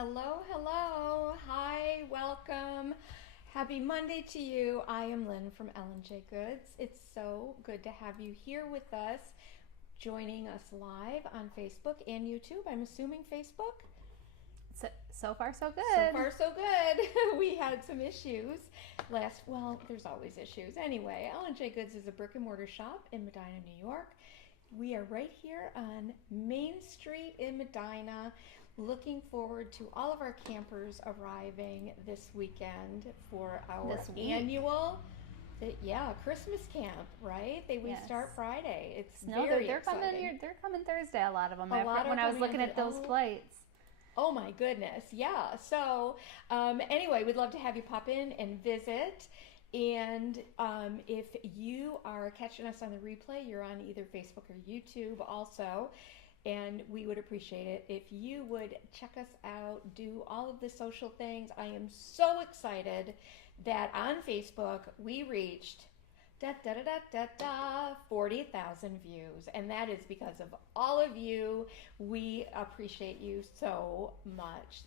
Hello, hello. Hi, welcome. Happy Monday to you. I am Lynn from L&J Goods. It's so good to have you here with us, joining us live on Facebook and YouTube. I'm assuming Facebook? So far, so good. So far, so good. We had some issues there's always issues. Anyway, L&J Goods is a brick and mortar shop in Medina, New York. We are right here on Main Street in Medina. Looking forward to all of our campers arriving this weekend for our annual Christmas camp, right? We start Friday. It's very exciting. They're coming Thursday, a lot of them. When I was looking at those flights. Oh my goodness, yeah. So anyway, we'd love to have you pop in and visit. And if you are catching us on the replay, you're on either Facebook or YouTube also. And we would appreciate it if you would check us out, do all of the social things. I am so excited that on Facebook we reached 40,000 views. And that is because of all of you. We appreciate you so much.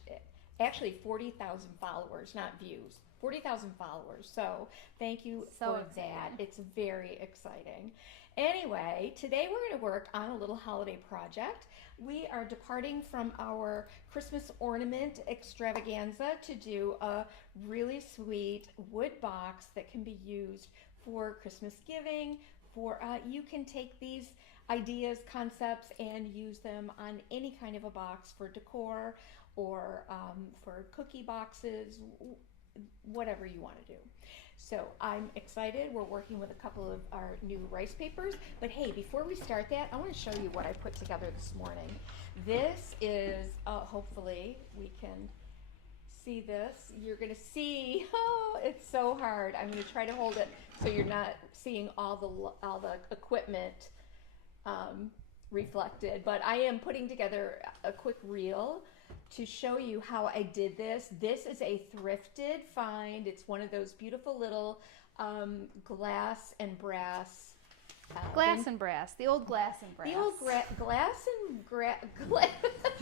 Actually, 40,000 followers, not views. 40,000 followers. So thank you for that. It's very exciting. Anyway, today we're going to work on a little holiday project. We are departing from our Christmas ornament extravaganza to do a really sweet wood box that can be used for Christmas giving. You can take these ideas, concepts, and use them on any kind of a box for decor or for cookie boxes, whatever you want to do. So I'm excited. We're working with a couple of our new rice papers. But hey, before we start that, I want to show you what I put together this morning. This is, hopefully we can see this. You're going to see, it's so hard. I'm going to try to hold it so you're not seeing all the equipment reflected. But I am putting together a quick reel to show you how I did this. This is a thrifted find. It's one of those beautiful little glass and brass. The old glass and brass. The old glass and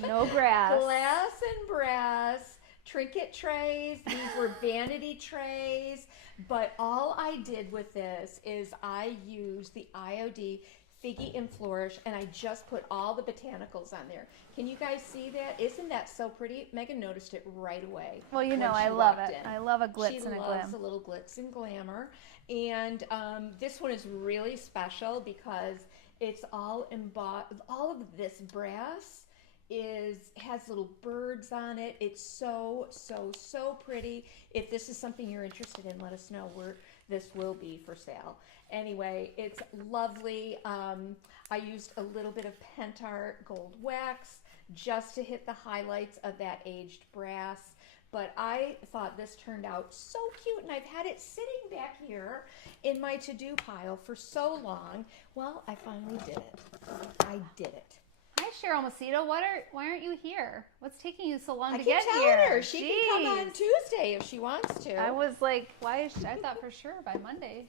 No grass. Glass and brass trinket trays. These were vanity trays. But all I did with this is I used the IOD Figgy and Flourish, and I just put all the botanicals on there. Can you guys see that? Isn't that so pretty? Megan noticed it right away. Well, I love it. I love a glitz and a glam. She loves a little glitz and glamour. And this one is really special because it's all embossed. All of this brass has little birds on it. It's so, so, so pretty. If this is something you're interested in, let us know. This will be for sale. Anyway, it's lovely. I used a little bit of Pentart gold wax just to hit the highlights of that aged brass. But I thought this turned out so cute, and I've had it sitting back here in my to-do pile for so long. Well, I finally did it. I did it. Hi, Cheryl Macedo. Why aren't you here? What's taking you so long to I get here? keep telling her she can come on Tuesday if she wants to. I was like, why is she? I thought for sure by Monday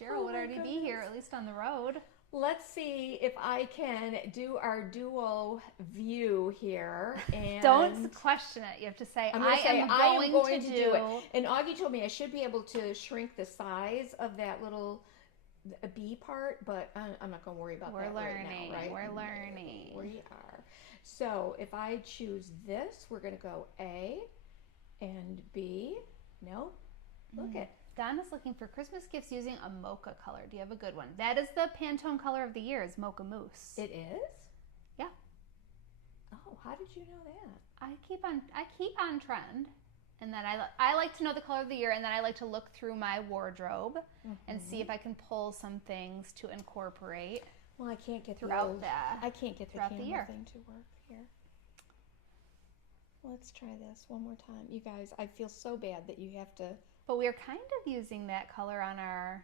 Cheryl would already be here, at least on the road. Let's see if I can do our dual view here. And don't question it. You have to say, I am going to do it. And Augie told me I should be able to shrink the size of that little B part, but I'm not going to worry about that right now, right? We're learning. We are. So if I choose this, we're going to go A and B. No, look at. Donna's looking for Christmas gifts using a mocha color. Do you have a good one? That is the Pantone color of the year, is Mocha Mousse. It is? Yeah. Oh, how did you know that? I keep on trend. And then I like to know the color of the year, and then I like to look through my wardrobe and see if I can pull some things to incorporate. Well, I can't get throughout I can't get the camera year. thing to work here. Let's try this one more time. You guys, I feel so bad that you have to. But we are kind of using that color on our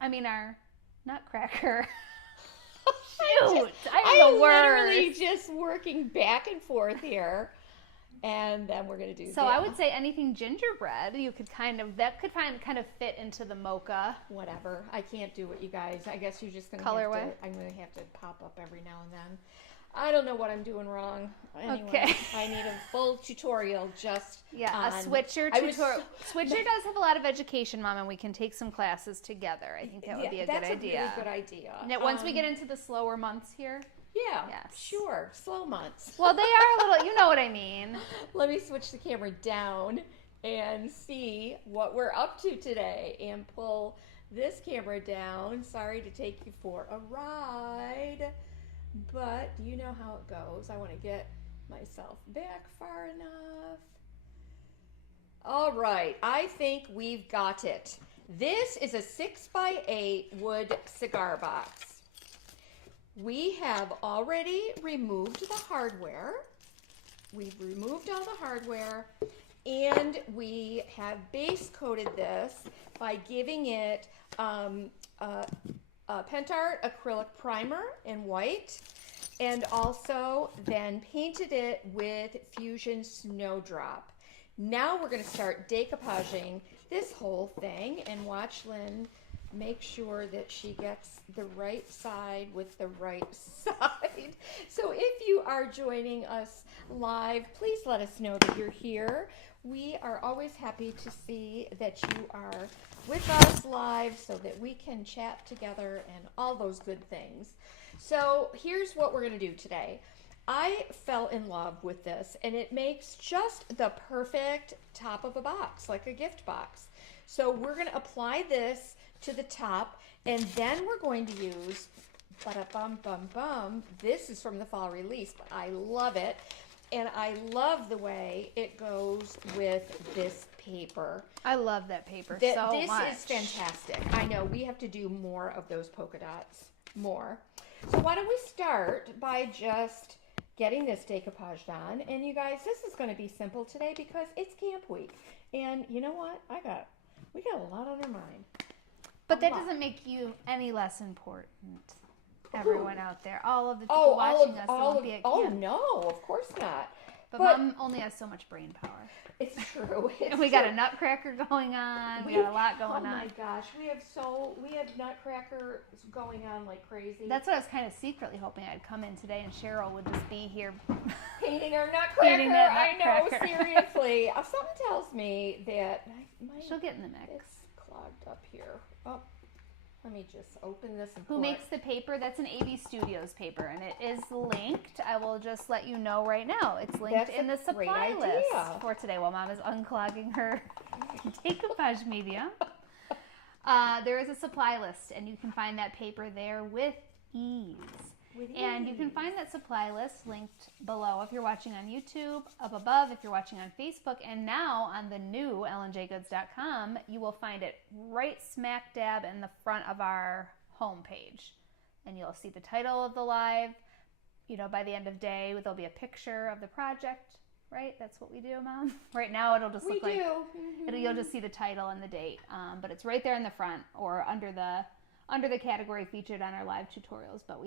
our nutcracker. Shoot, I'm literally just working back and forth here. And then we're going to do So I would say anything gingerbread, you could kind of fit into the mocha. Whatever. I can't do it, you guys. I guess you're just going to colorway. I'm going to have to pop up every now and then. I don't know what I'm doing wrong. Anyway, Okay. I need a full tutorial just Yeah, on... a Switcher tutorial. Switcher does have a lot of education, Mom, and we can take some classes together. I think that would be a good idea. That's a really good idea. Now, once we get into the slower months here. Yeah, Yes. sure. Slow months. Well, they are a little, you know what I mean. Let me switch the camera down and see what we're up to today and pull this camera down. Sorry to take you for a ride, but you know how it goes. I want to get myself back far enough. All right, I think we've got it. This is a 6x8 wood cigar box. We have already removed the hardware. We've removed all the hardware, and we have base coated this by giving it a Pentart acrylic primer in white, and also then painted it with Fusion Snowdrop. Now we're going to start decoupaging this whole thing, and watch Lynn make sure that she gets the right side with the right side. So if you are joining us live, please let us know that you're here. We are always happy to see that you are with us live so that we can chat together and all those good things. So here's what we're going to do today. I fell in love with this, and it makes just the perfect top of a box, like a gift box. So we're going to apply this to the top, and then we're going to use this is from the fall release, but I love it, and I love the way it goes with this paper. I love that paper This much. is fantastic. I know we have to do more of those polka dots, more. So why don't we start by just getting this decoupaged on? And you guys, this is going to be simple today because it's camp week, and you know what? We got a lot on our mind. But that doesn't make you any less important. Everyone out there, all of the people watching us, won't be at camp. Oh no, of course not. But Mom only has so much brain power. It's true. And we got a nutcracker going on. We got a lot going on. Oh my gosh, we have nutcrackers going on like crazy. That's what I was kind of secretly hoping I'd come in today, and Cheryl would just be here painting our nutcracker. Painting that I nutcracker. know, seriously. Something tells me that she'll get in the mix. It's clogged up here. Oh, let me just open this and Who makes the paper? That's an AB Studios paper, and it is linked. I will just let you know right now. It's linked in the supply list for today while Mom is unclogging her decoupage media. There is a supply list, and you can find that paper there with ease. And you can find that supply list linked below if you're watching on YouTube, up above if you're watching on Facebook, and now on the new ellenjgoods.com, you will find it right smack dab in the front of our homepage. And you'll see the title of the live. You know, by the end of day, there'll be a picture of the project, right? That's what we do, Mom? Right now, it'll just look like... You'll just see the title and the date, but it's right there in the front or under the category featured on our live tutorials. But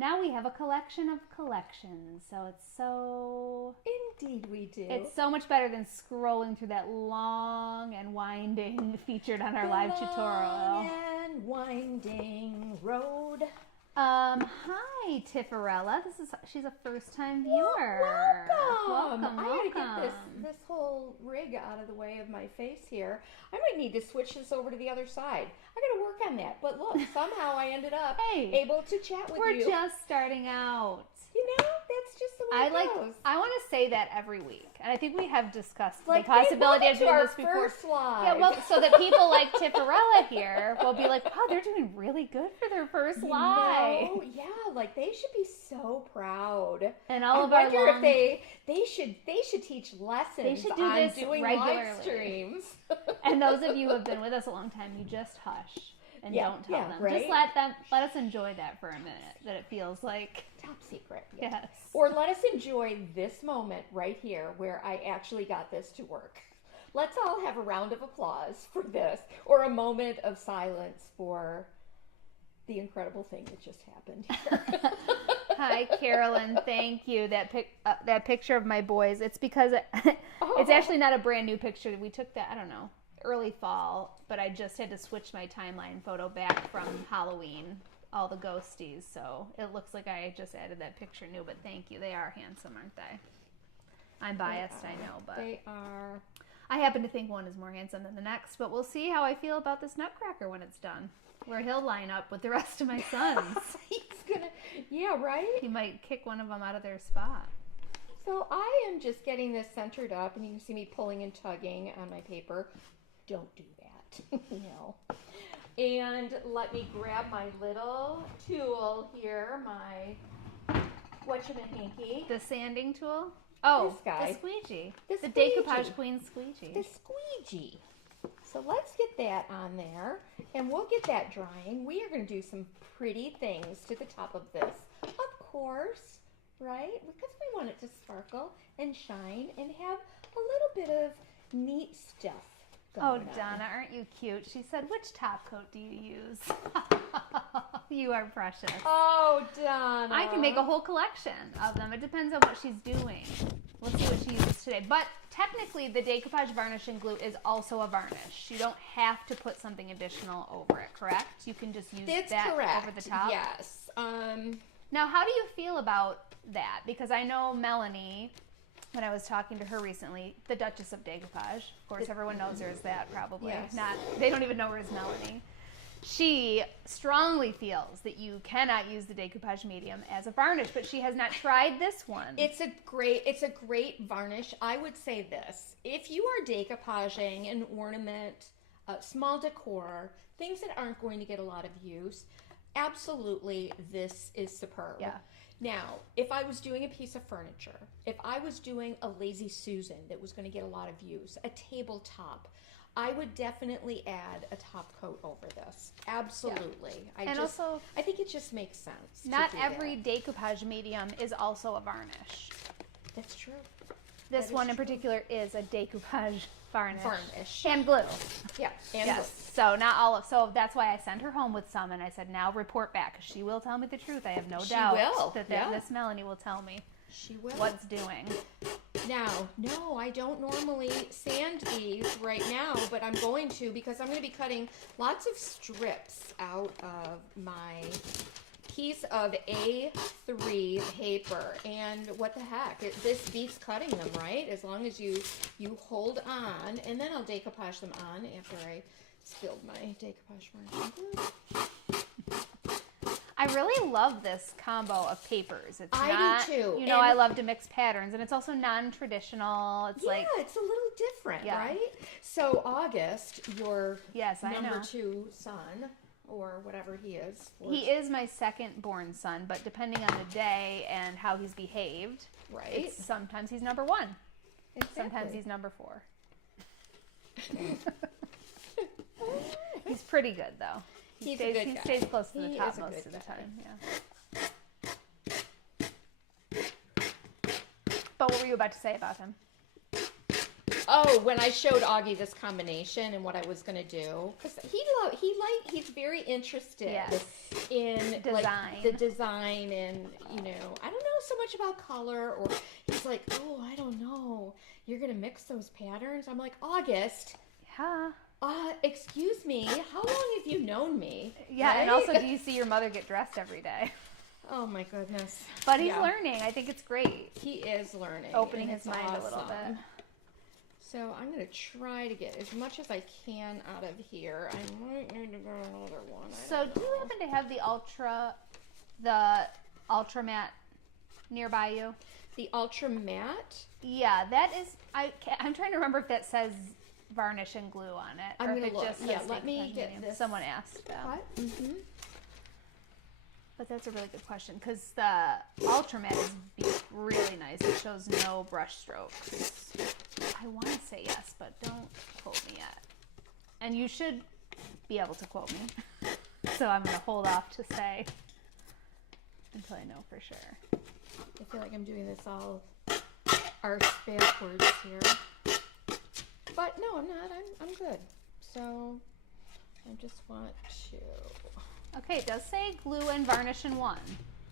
now we have a collection of collections, so it's so... Indeed we do. It's so much better than scrolling through that long and winding featured on our live tutorial. Long and winding road. Hi, Tiffarella. She's a first-time viewer. Welcome. Welcome. I gotta get this whole rig out of the way of my face here. I might need to switch this over to the other side. I gotta work on that. But look, somehow I ended up able to chat with you. We're just starting out. You know, that's just the way it goes. I want to say that every week, and I think we have discussed like, the possibility of doing this before. First live. Yeah, well, so that people like Tiffarella here will be like, wow, they're doing really good for their first live. No, yeah, like they should be so proud. And all of I our wonder if they should teach lessons. They should do on this doing regularly. Live streams. And those of you who have been with us a long time, you just hush and don't tell them. Right? Just let us enjoy that for a minute. That it feels like top secret. Yes. Or let us enjoy this moment right here where I actually got this to work. Let's all have a round of applause for this, or a moment of silence for the incredible thing that just happened here. Hi, Carolyn. Thank you. That picture of my boys. It's because it's actually not a brand new picture. We took that, I don't know, early fall, but I just had to switch my timeline photo back from Halloween. all the ghosties, so it looks like I just added that picture new, but thank you. They are handsome, aren't they? I'm biased, I know, but they are. I happen to think one is more handsome than the next, but we'll see how I feel about this nutcracker when it's done, where he'll line up with the rest of my sons. He's gonna, yeah, right? He might kick one of them out of their spot. So I am just getting this centered up, and you can see me pulling and tugging on my paper. Don't do that, no. And let me grab my little tool here, my whatchamahanky. The sanding tool? Oh, this guy. the squeegee. The The squeegee. Decoupage Queen squeegee. The squeegee. So let's get that on there, and we'll get that drying. We are going to do some pretty things to the top of this, of course, right? Because we want it to sparkle and shine and have a little bit of neat stuff going on. Donna, aren't you cute? She said, which top coat do you use? You are precious. Oh, Donna. I can make a whole collection of them. It depends on what she's doing. We'll see what she uses today. But technically, the Decoupage varnish and glue is also a varnish. You don't have to put something additional over it, correct? You can just use that over the top. Yes. Now, how do you feel about that? Because I know Melanie, when I was talking to her recently, the Duchess of Decoupage. Of course, everyone knows her as that, probably. Yes. They don't even know her as Melanie. She strongly feels that you cannot use the decoupage medium as a varnish, but she has not tried this one. It's a great varnish. I would say this: if you are decoupaging an ornament, small decor, things that aren't going to get a lot of use, absolutely, this is superb. Yeah. Now, if I was doing a piece of furniture, if I was doing a Lazy Susan that was going to get a lot of use, a tabletop, I would definitely add a top coat over this. Absolutely. Yeah. I think it just makes sense. Not every decoupage medium is also a varnish. That's true. This one in particular is a decoupage varnish. Varnish. And glue. Yeah, and yes. So not all of, so that's why I sent her home with some, and I said, now report back, because she will tell me the truth. I have no doubt that Miss Melanie will tell me she will. What's doing. Now, no, I don't normally sand these right now, but I'm going to, because I'm going to be cutting lots of strips out of my piece of A3 paper, and what the heck, this beats cutting them, right? As long as you hold on, and then I'll decoupage them on after I spilled my decoupage varnish. I really love this combo of papers. It's I do too. You know, I love to mix patterns, and it's also non-traditional. It's it's a little different, right? So August, your number 2 son, or whatever he is. He is my second born son, but depending on the day and how he's behaved, right? Sometimes he's number 1. Exactly. Sometimes he's number 4. He's pretty good, though. He stays close to the top most of the time. Yeah. But what were you about to say about him? Oh, when I showed Augie this combination and what I was going to do, because he's very interested in design, the design, and I don't know so much about color, or he's like, oh, I don't know, you're going to mix those patterns. I'm like, August. Yeah. Excuse me, how long have you known me? Yeah, right? and also, do you see your mother get dressed every day? Oh my goodness. But he's learning. I think it's great. He is learning. Opening his mind a little bit. So I'm going to try to get as much as I can out of here. I might need to go another one. So do you happen to have the Ultra Matte nearby you? The Ultra Matte? Yeah, that is, I'm trying to remember if that says varnish and glue on it. I'm going to look. Let me get this. Someone asked that. What? Mm-hmm. But that's a really good question, because the Ultra Matte is really nice. It shows no brush strokes. I want to say yes, but don't quote me yet. And you should be able to quote me. So I'm going to hold off to say until I know for sure. I feel like I'm doing this all arse backwards here. But no, I'm not. I'm good. So I just want to... Okay, it does say glue and varnish in one.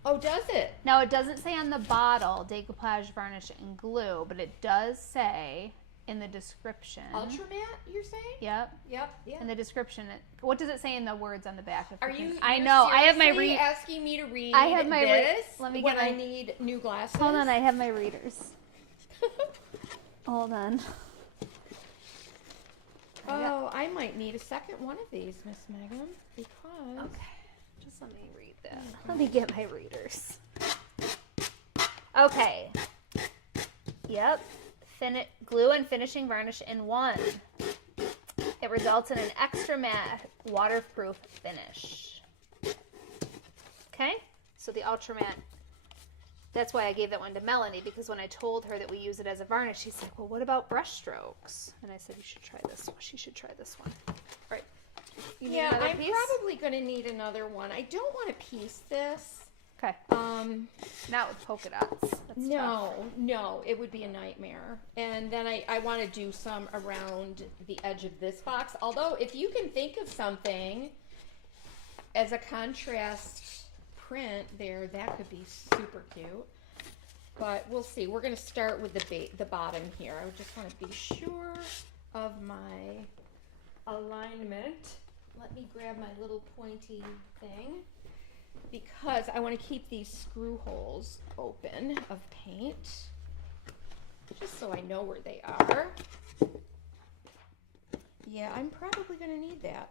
Oh, does it? Now, it doesn't say on the bottle decoupage, varnish, and glue, but it does say in the description. Ultramat, you're saying? Yep. Yep. In the description, what does it say in the words on the back? Are you? I know. I have my asking me to read. I have my this. Let me when get I need new glasses. Hold on, I have my readers. Hold on. Oh, I might need a second one of these, Miss Megan, because. Okay. Just let me read that. Let me get my readers. Okay. Yep. Glue and finishing varnish in one. It results in an extra matte, waterproof finish. Okay? So the Ultra Matte, that's why I gave that one to Melanie, because when I told her that we use it as a varnish, she said, well, what about brush strokes? And I said, you should try this one. She should try this one. All right. You need another piece? Probably going to need another one. I don't want to piece this. Okay. Not with polka dots. That's tough. No, it would be a nightmare. And then I want to do some around the edge of this box. Although, if you can think of something as a contrast print there, that could be super cute. But we'll see. We're going to start with the bottom here. I just want to be sure of my alignment. Let me grab my little pointy thing, because I want to keep these screw holes open of paint, just so I know where they are. Yeah, I'm probably going to need that.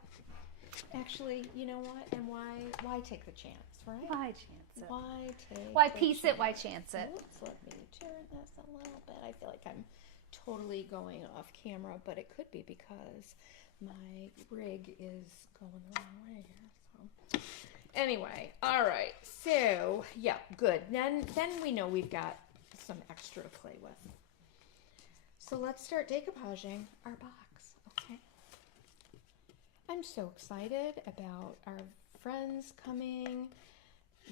Actually, you know what? And why take the chance, right? Why chance it? Why piece it? Why chance it? Oops, let me turn this a little bit. I feel like I'm totally going off camera, but it could be because my rig is going the wrong way here. So anyway, all right. So yeah, good. Then we know we've got some extra to play with. So let's start decoupaging our box. Okay. I'm so excited about our friends coming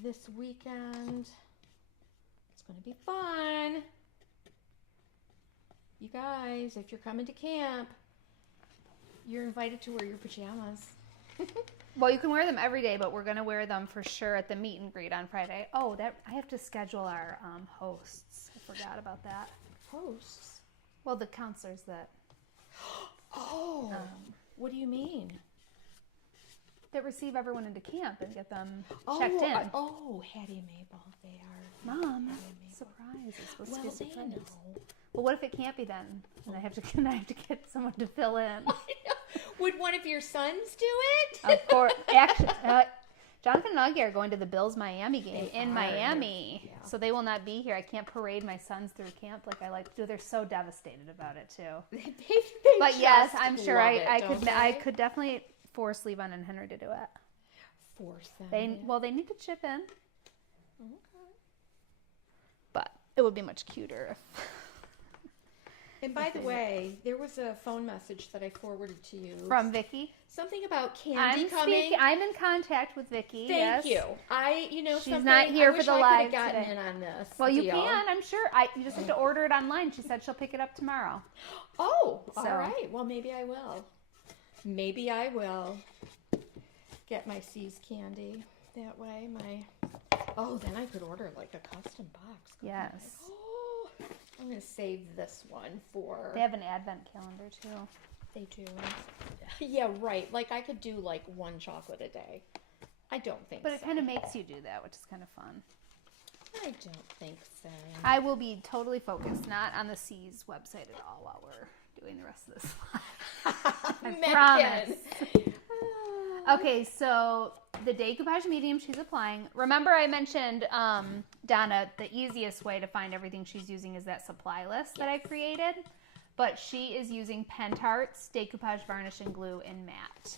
this weekend. It's going to be fun. You guys, if you're coming to camp, you're invited to wear your pajamas. Well, you can wear them every day, but we're going to wear them for sure at the meet and greet on Friday. Oh, I have to schedule our hosts. I forgot about that. Hosts? Well, the counselors that... Oh, what do you mean? That receive everyone into camp and get them checked in. Hattie and Mabel, they are. Mom, surprise. It's supposed to be a surprise. Know. Well, what if it can't be then? And I have to get someone to fill in. Would one of your sons do it? Of course. Actually, Jonathan and Augie are going to the Bills Miami game in Miami. Yeah. So they will not be here. I can't parade my sons through camp like I like to do. They're so devastated about it too. But yes, I'm sure I could definitely force Levon and Henry to do it. Force them. They need to chip in. Okay. But it would be much cuter if. And by the way, there was a phone message that I forwarded to you. From Vicky? Something about candy coming. I'm in contact with Vicky. Thank you. She's not here for the live today. I wish I could have gotten in on this. Well, you can, I'm sure. You just have to order it online. She said she'll pick it up tomorrow. Oh, all right. Well, maybe I will. Maybe I will get my C's candy that way. Then I could order like a custom box. Yes. I'm going to save this one for... They have an advent calendar, too. They do. Yeah, right. Like, I could do, like, one chocolate a day. I don't think so. But it kind of makes you do that, which is kind of fun. I don't think so. I will be totally focused, not on the C's website at all while we're doing the rest of this. I promise. Okay, so the decoupage medium she's applying. Remember I mentioned, Donna, the easiest way to find everything she's using is that supply list that I created. But she is using Pentart's Decoupage Varnish and Glue in matte.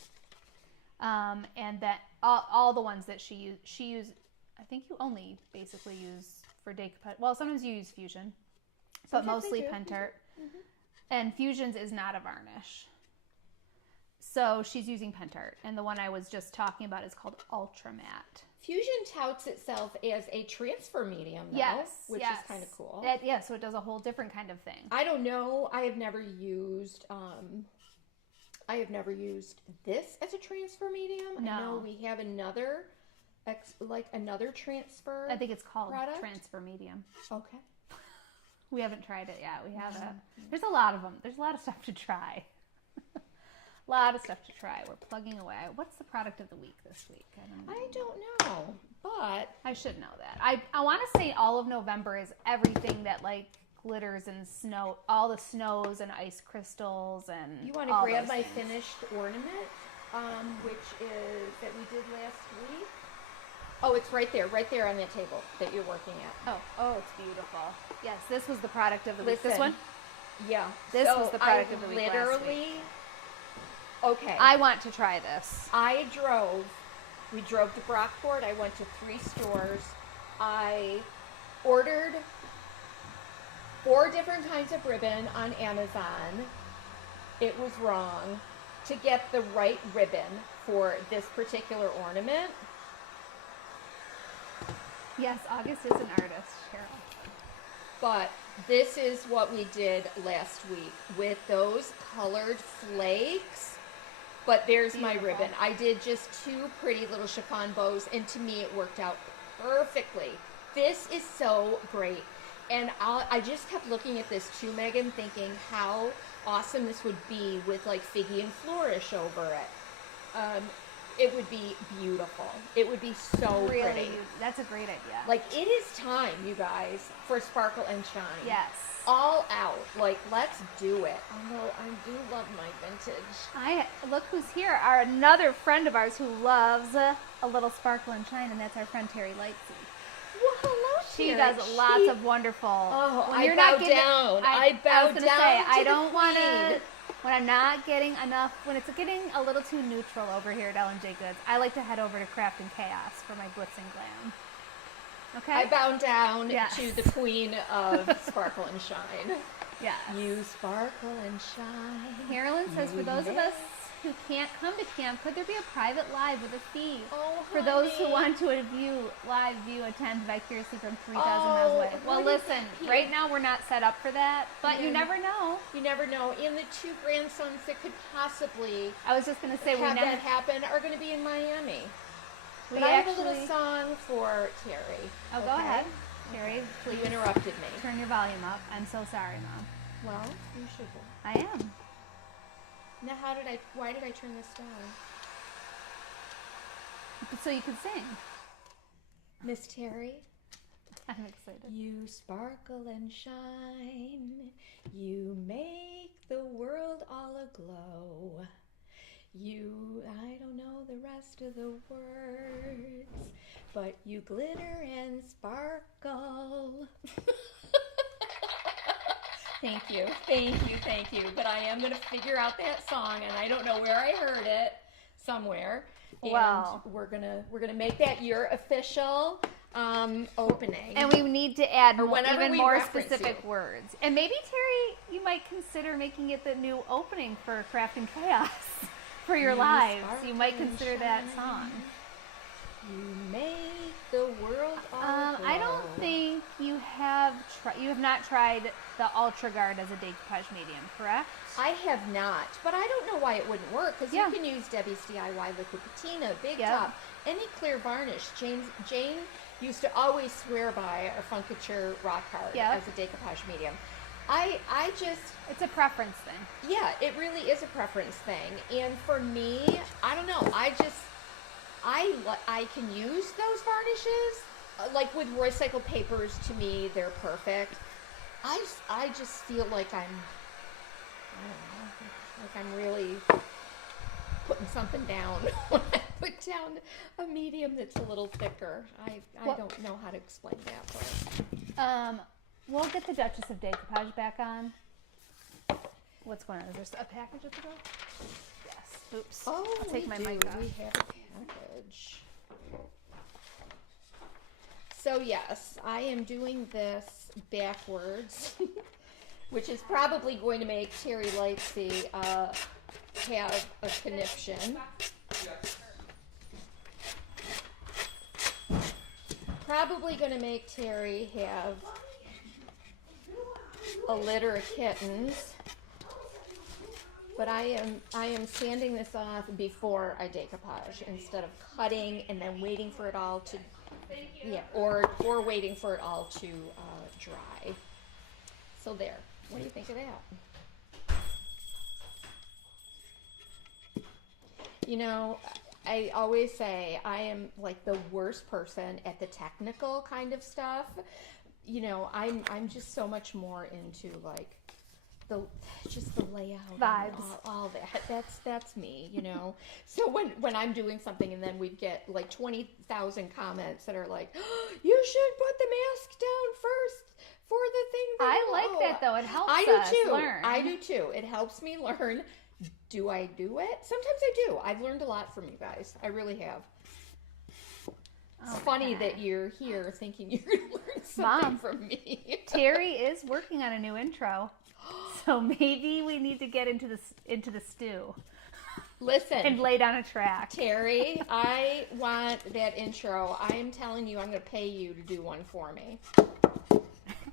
And that all the ones that she used, I think you only basically use for decoupage. Well, sometimes you use Fusion, but mostly Pentart. Mm-hmm. And Fusion's is not a varnish. So she's using Pentart, and the one I was just talking about is called Ultra Matte. Fusion touts itself as a transfer medium, though, which is kind of cool. So it does a whole different kind of thing. I don't know. I have never used this as a transfer medium. No. I know we have another transfer. I think it's called product. transfer medium. Okay. We haven't tried it yet. We haven't. There's a lot of them. There's a lot of stuff to try. A lot of stuff to try. We're plugging away. What's the product of the week this week? I don't know, but I should know that. I want to say all of November is everything that like glitters and snow, all the snows and ice crystals and. You want to grab my finished ornament, which is that we did last week. Oh, it's right there on that table that you're working at. Oh, it's beautiful. Yes, this was the product of the week. This one? Yeah. This was the product of the week last week. Okay. I want to try this. We drove to Brockport. I went to 3 stores. I ordered 4 different kinds of ribbon on Amazon. It was wrong to get the right ribbon for this particular ornament. Yes, August is an artist, Cheryl. But this is what we did last week with those colored flakes. But there's my ribbon. I did just 2 pretty little chiffon bows, and to me it worked out perfectly. This is so great. And I just kept looking at this too, Megan, thinking how awesome this would be with like Figgy and Flourish over it. It would be beautiful. It would be so pretty. That's a great idea. Like, it is time, you guys, for Sparkle and Shine. Yes. All out. Like, let's do it. Although I do love my vintage. Look who's here. Another friend of ours who loves a little Sparkle and Shine, and that's our friend Terry Lightsey. Well, hello, She does lots of wonderful. Oh, when I you're bow not getting, down. I bow was gonna down. Say, to I the don't want to. queen. When I'm not getting enough, when it's getting a little too neutral over here at L&J Goods, I like to head over to Craft and Chaos for my glitz and glam. Okay. I bow down to the queen of Sparkle and Shine. Yes. You sparkle and shine. Carolyn says, for those of us who can't come to camp, could there be a private live with a fee? Oh, for those who want to attend vicariously from 3,000 miles away. Well, listen, right now we're not set up for that, but you never know. You never know. And the 2 grandsons that could possibly I was just going to say have that happen are going to be in Miami. But I have a little song for Terry. Oh, go ahead. Terry, please. You interrupted me. Turn your volume up. I'm so sorry, Mom. Well, you should. I am. Now, why did I turn this down? So you could sing. Miss Terry. I'm excited. You sparkle and shine. You make the world all aglow. I don't know the rest of the words, but you glitter and sparkle. Thank you. But I am going to figure out that song, and I don't know where I heard it, somewhere. And we're gonna make that your official opening. And we need to add even more specific words. And maybe, Terry, you might consider making it the new opening for Craft and Chaos for your lives. You might consider that song. You make the world all I don't think you have not tried the Ultra Guard as a decoupage medium, correct? I have not, but I don't know why it wouldn't work, because you can use Debbie's DIY Liquid Patina, Big Top, any clear varnish. Jane used to always swear by a Funkature Rock Hard as a decoupage medium. It's a preference thing. Yeah, it really is a preference thing. And for me, I don't know, I can use those varnishes. Like with recycled papers, to me, they're perfect. I just feel like I'm really putting something down when I put down a medium that's a little thicker. I don't know how to explain that. But we'll get the Duchess of Decoupage back on. What's going on? Is there a package at the door? Yes. Oops. Oh, I'll take my mic off. We have a package. So yes, I am doing this backwards, which is probably going to make Terry Lightsey have a conniption. Probably going to make Terry have a litter of kittens. But I am sanding this off before I decoupage instead of cutting and then waiting for it all to or waiting for it all to dry. So there. What do you think of that? You know, I always say I am like the worst person at the technical kind of stuff. You know, I'm just so much more into like the layout, vibes, all that. That's me, you know. So when I'm doing something and then we get like 20,000 comments that are like, oh, you should put the mask down first for the thing. I like that though. It helps us learn. I do too. It helps me learn. Do I do it? Sometimes I do. I've learned a lot from you guys. I really have. It's funny that you're here thinking you're going to learn something from me. Terry is working on a new intro. So maybe we need to get into the stew. Listen. And lay down a track. Terry, I want that intro. I am telling you, I'm going to pay you to do one for me.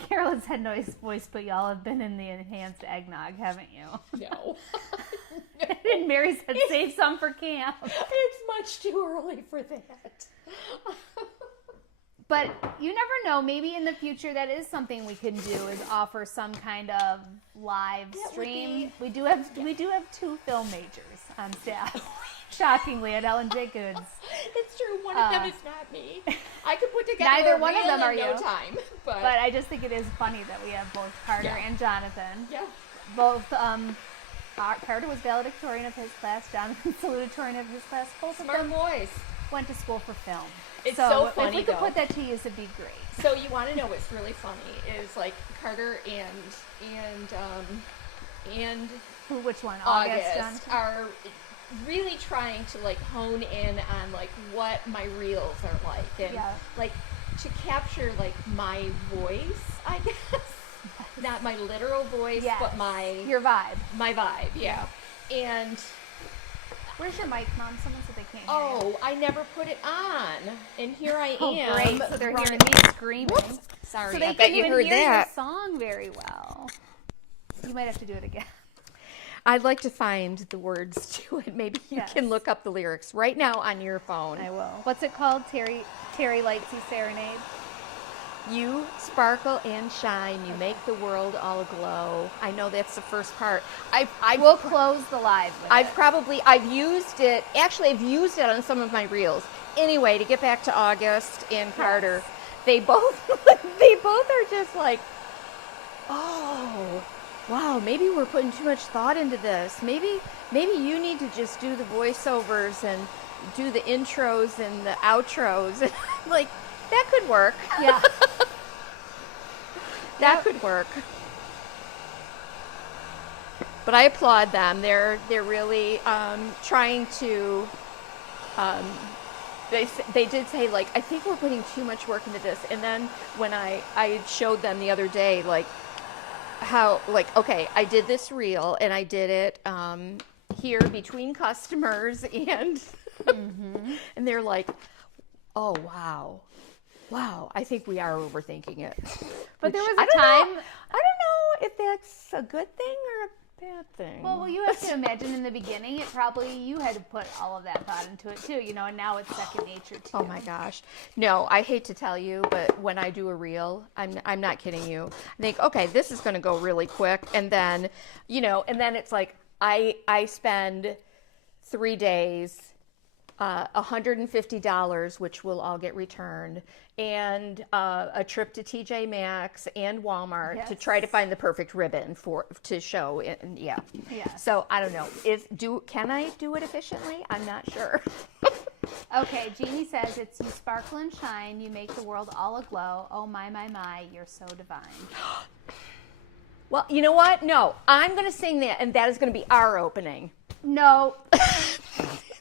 Carolyn's had no voice, but y'all have been in the enhanced eggnog, haven't you? No. And Mary said, save some for camp. It's much too early for that. But you never know. Maybe in the future that is something we can do, is offer some kind of live stream. We do have 2 film majors on staff. Shockingly, at Ellen J. Goods. It's true. One of them is not me. I could put together neither a one of reel them are in no you. time. But I just think it is funny that we have both Carter and Jonathan. Yeah. Both. Carter was valedictorian of his class. Jonathan salutatorian of his class. Both of them boys went to school for film. It's so funny. If we could put that to use, it'd be great. So you want to know what's really funny is like Carter and which one? August are really trying to like hone in on like what my reels are like and like to capture like my voice, I guess. Not my literal voice, but your vibe. My vibe, yeah. And where's your mic, Mom? Someone said they can't hear you. Oh, I never put it on. And here I am. Oh, great. So they're hearing me screaming. Whoops. Sorry, so they I bet you heard hear that. Your song very well. You might have to do it again. I'd like to find the words to it. Maybe you can look up the lyrics right now on your phone. I will. What's it called? Terry Lightsey Serenade? You sparkle and shine. You make the world all aglow. I know that's the first part. We'll close the live with I've used it. Actually, I've used it on some of my reels. Anyway, to get back to August and Carter, they both are just like, oh, wow, maybe we're putting too much thought into this. Maybe you need to just do the voiceovers and do the intros and the outros. Like, that could work. Yeah. That could work. But I applaud them. They're really trying to. They did say, like, I think we're putting too much work into this. And then when I showed them the other day, like, how, like, okay, I did this reel and I did it here between customers and and they're like, oh wow, I think we are overthinking it. But there was a time. I don't know if that's a good thing or a bad thing. Well, you have to imagine in the beginning, you had to put all of that thought into it too, you know, and now it's second nature to you. Oh my gosh. No, I hate to tell you, but when I do a reel, I'm not kidding you. I think, okay, this is going to go really quick. And then, you know, and then it's like, I spend 3 days, $150, which will all get returned, and a trip to TJ Maxx and Walmart to try to find the perfect ribbon to show. And so I don't know. Can I do it efficiently? I'm not sure. Okay, Jeannie says it's you sparkle and shine, you make the world all aglow. Oh my, you're so divine. Well, you know what? No, I'm going to sing that, and that is going to be our opening. No.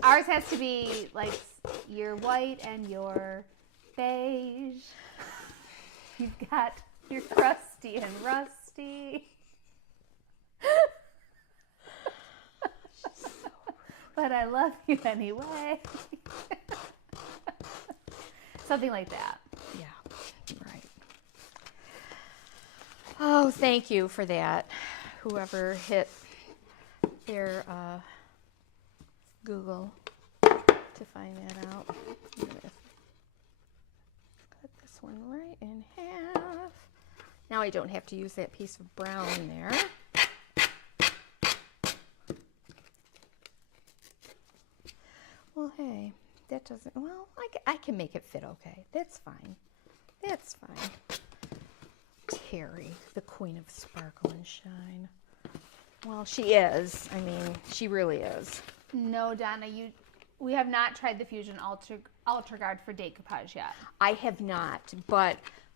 Ours has to be like, you're white and you're beige. You've got your crusty and rusty. But I love you anyway. Something like that. Yeah, right. Oh, thank you for that. Whoever hit their Google to find that out. I'm gonna cut this one right in half Now I don't have to use that piece of brown there. Well, hey, that doesn't, well, I can make it fit okay. That's fine. That's fine. Terry, the queen of sparkle and shine. Well, she is. I mean, she really is. No, Donna, we have not tried the Fusion Ultra Guard for decoupage yet. I have not, but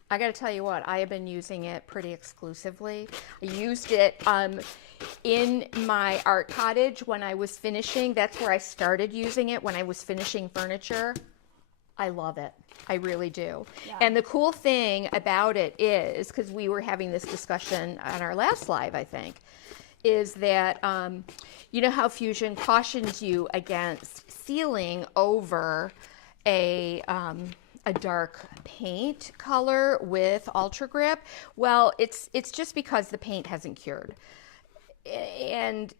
I got to tell you what, I have been using it pretty exclusively. I used it in my art cottage when I was finishing. That's where I started using it, when I was finishing furniture. I love it. I really do. Yeah. And the cool thing about it is, because we were having this discussion on our last live, I think, is that you know how Fusion cautions you against sealing over a dark paint color with Ultra Grip? Well, it's just because the paint hasn't cured. And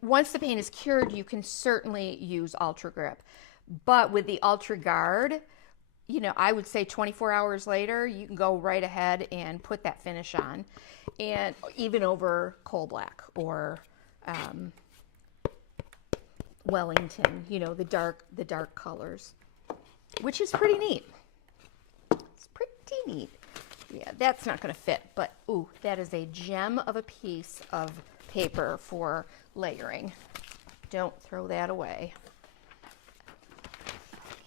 once the paint is cured, you can certainly use Ultra Grip. But with the Ultra Guard, you know, I would say 24 hours later, you can go right ahead and put that finish on, and even over coal black or Wellington, you know, the dark colors, which is pretty neat. It's pretty neat. Yeah, that's not going to fit, but ooh, that is a gem of a piece of paper for layering. Don't throw that away.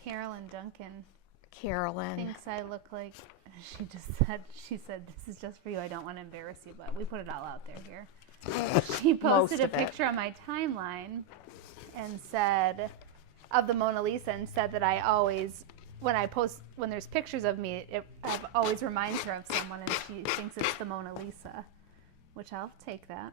Carolyn Duncan. Carolyn thinks I look like, she said, this is just for you. I don't want to embarrass you, but we put it all out there here. She posted a picture on my timeline and said, of the Mona Lisa, and said that I always, when there's pictures of me, it always reminds her of someone, and she thinks it's the Mona Lisa, which I'll take that.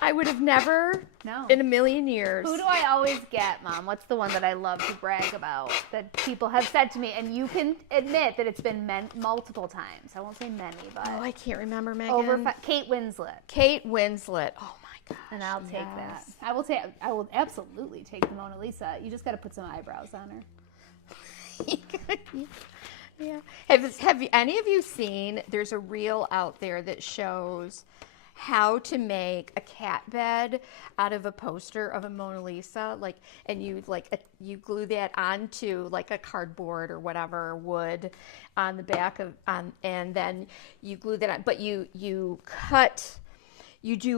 I would have never, in a million years. Who do I always get, Mom? What's the one that I love to brag about that people have said to me, and you can admit that it's been multiple times. I won't say many, but. Oh, I can't remember, Megan. Kate Winslet. Kate Winslet. Oh my gosh. And I'll take that. I will absolutely take the Mona Lisa. You just got to put some eyebrows on her. Yeah. Have any of you seen, there's a reel out there that shows how to make a cat bed out of a poster of a Mona Lisa, and you glue that onto like a cardboard or whatever wood on the back of and then you glue that on, but you do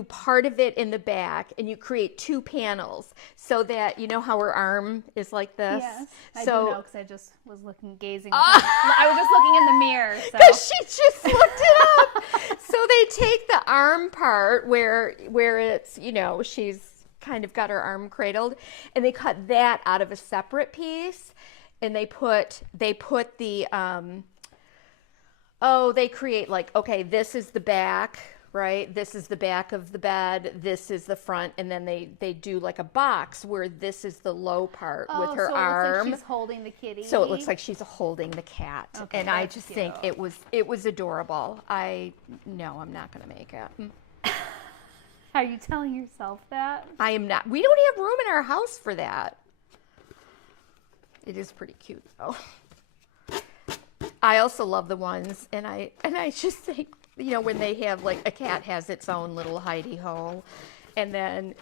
part of it in the back and you create two panels so that, you know how her arm is like this? Yes, I do know, because I just was gazing. I was just looking in the mirror. Because she just looked it up. So they take the arm part where it's, you know, she's kind of got her arm cradled, and they cut that out of a separate piece, and they put the, they create okay, this is the back, right? This is the back of the bed. This is the front. And then they do like a box where this is the low part with her arm. It looks like she's holding the kitty. So it looks like she's holding the cat. Okay, and I just think it was adorable. No, I'm not going to make it. Are you telling yourself that? I am not. We don't have room in our house for that. It is pretty cute though. I also love the ones, and I just think, you know, when they have a cat has its own little hidey hole, and then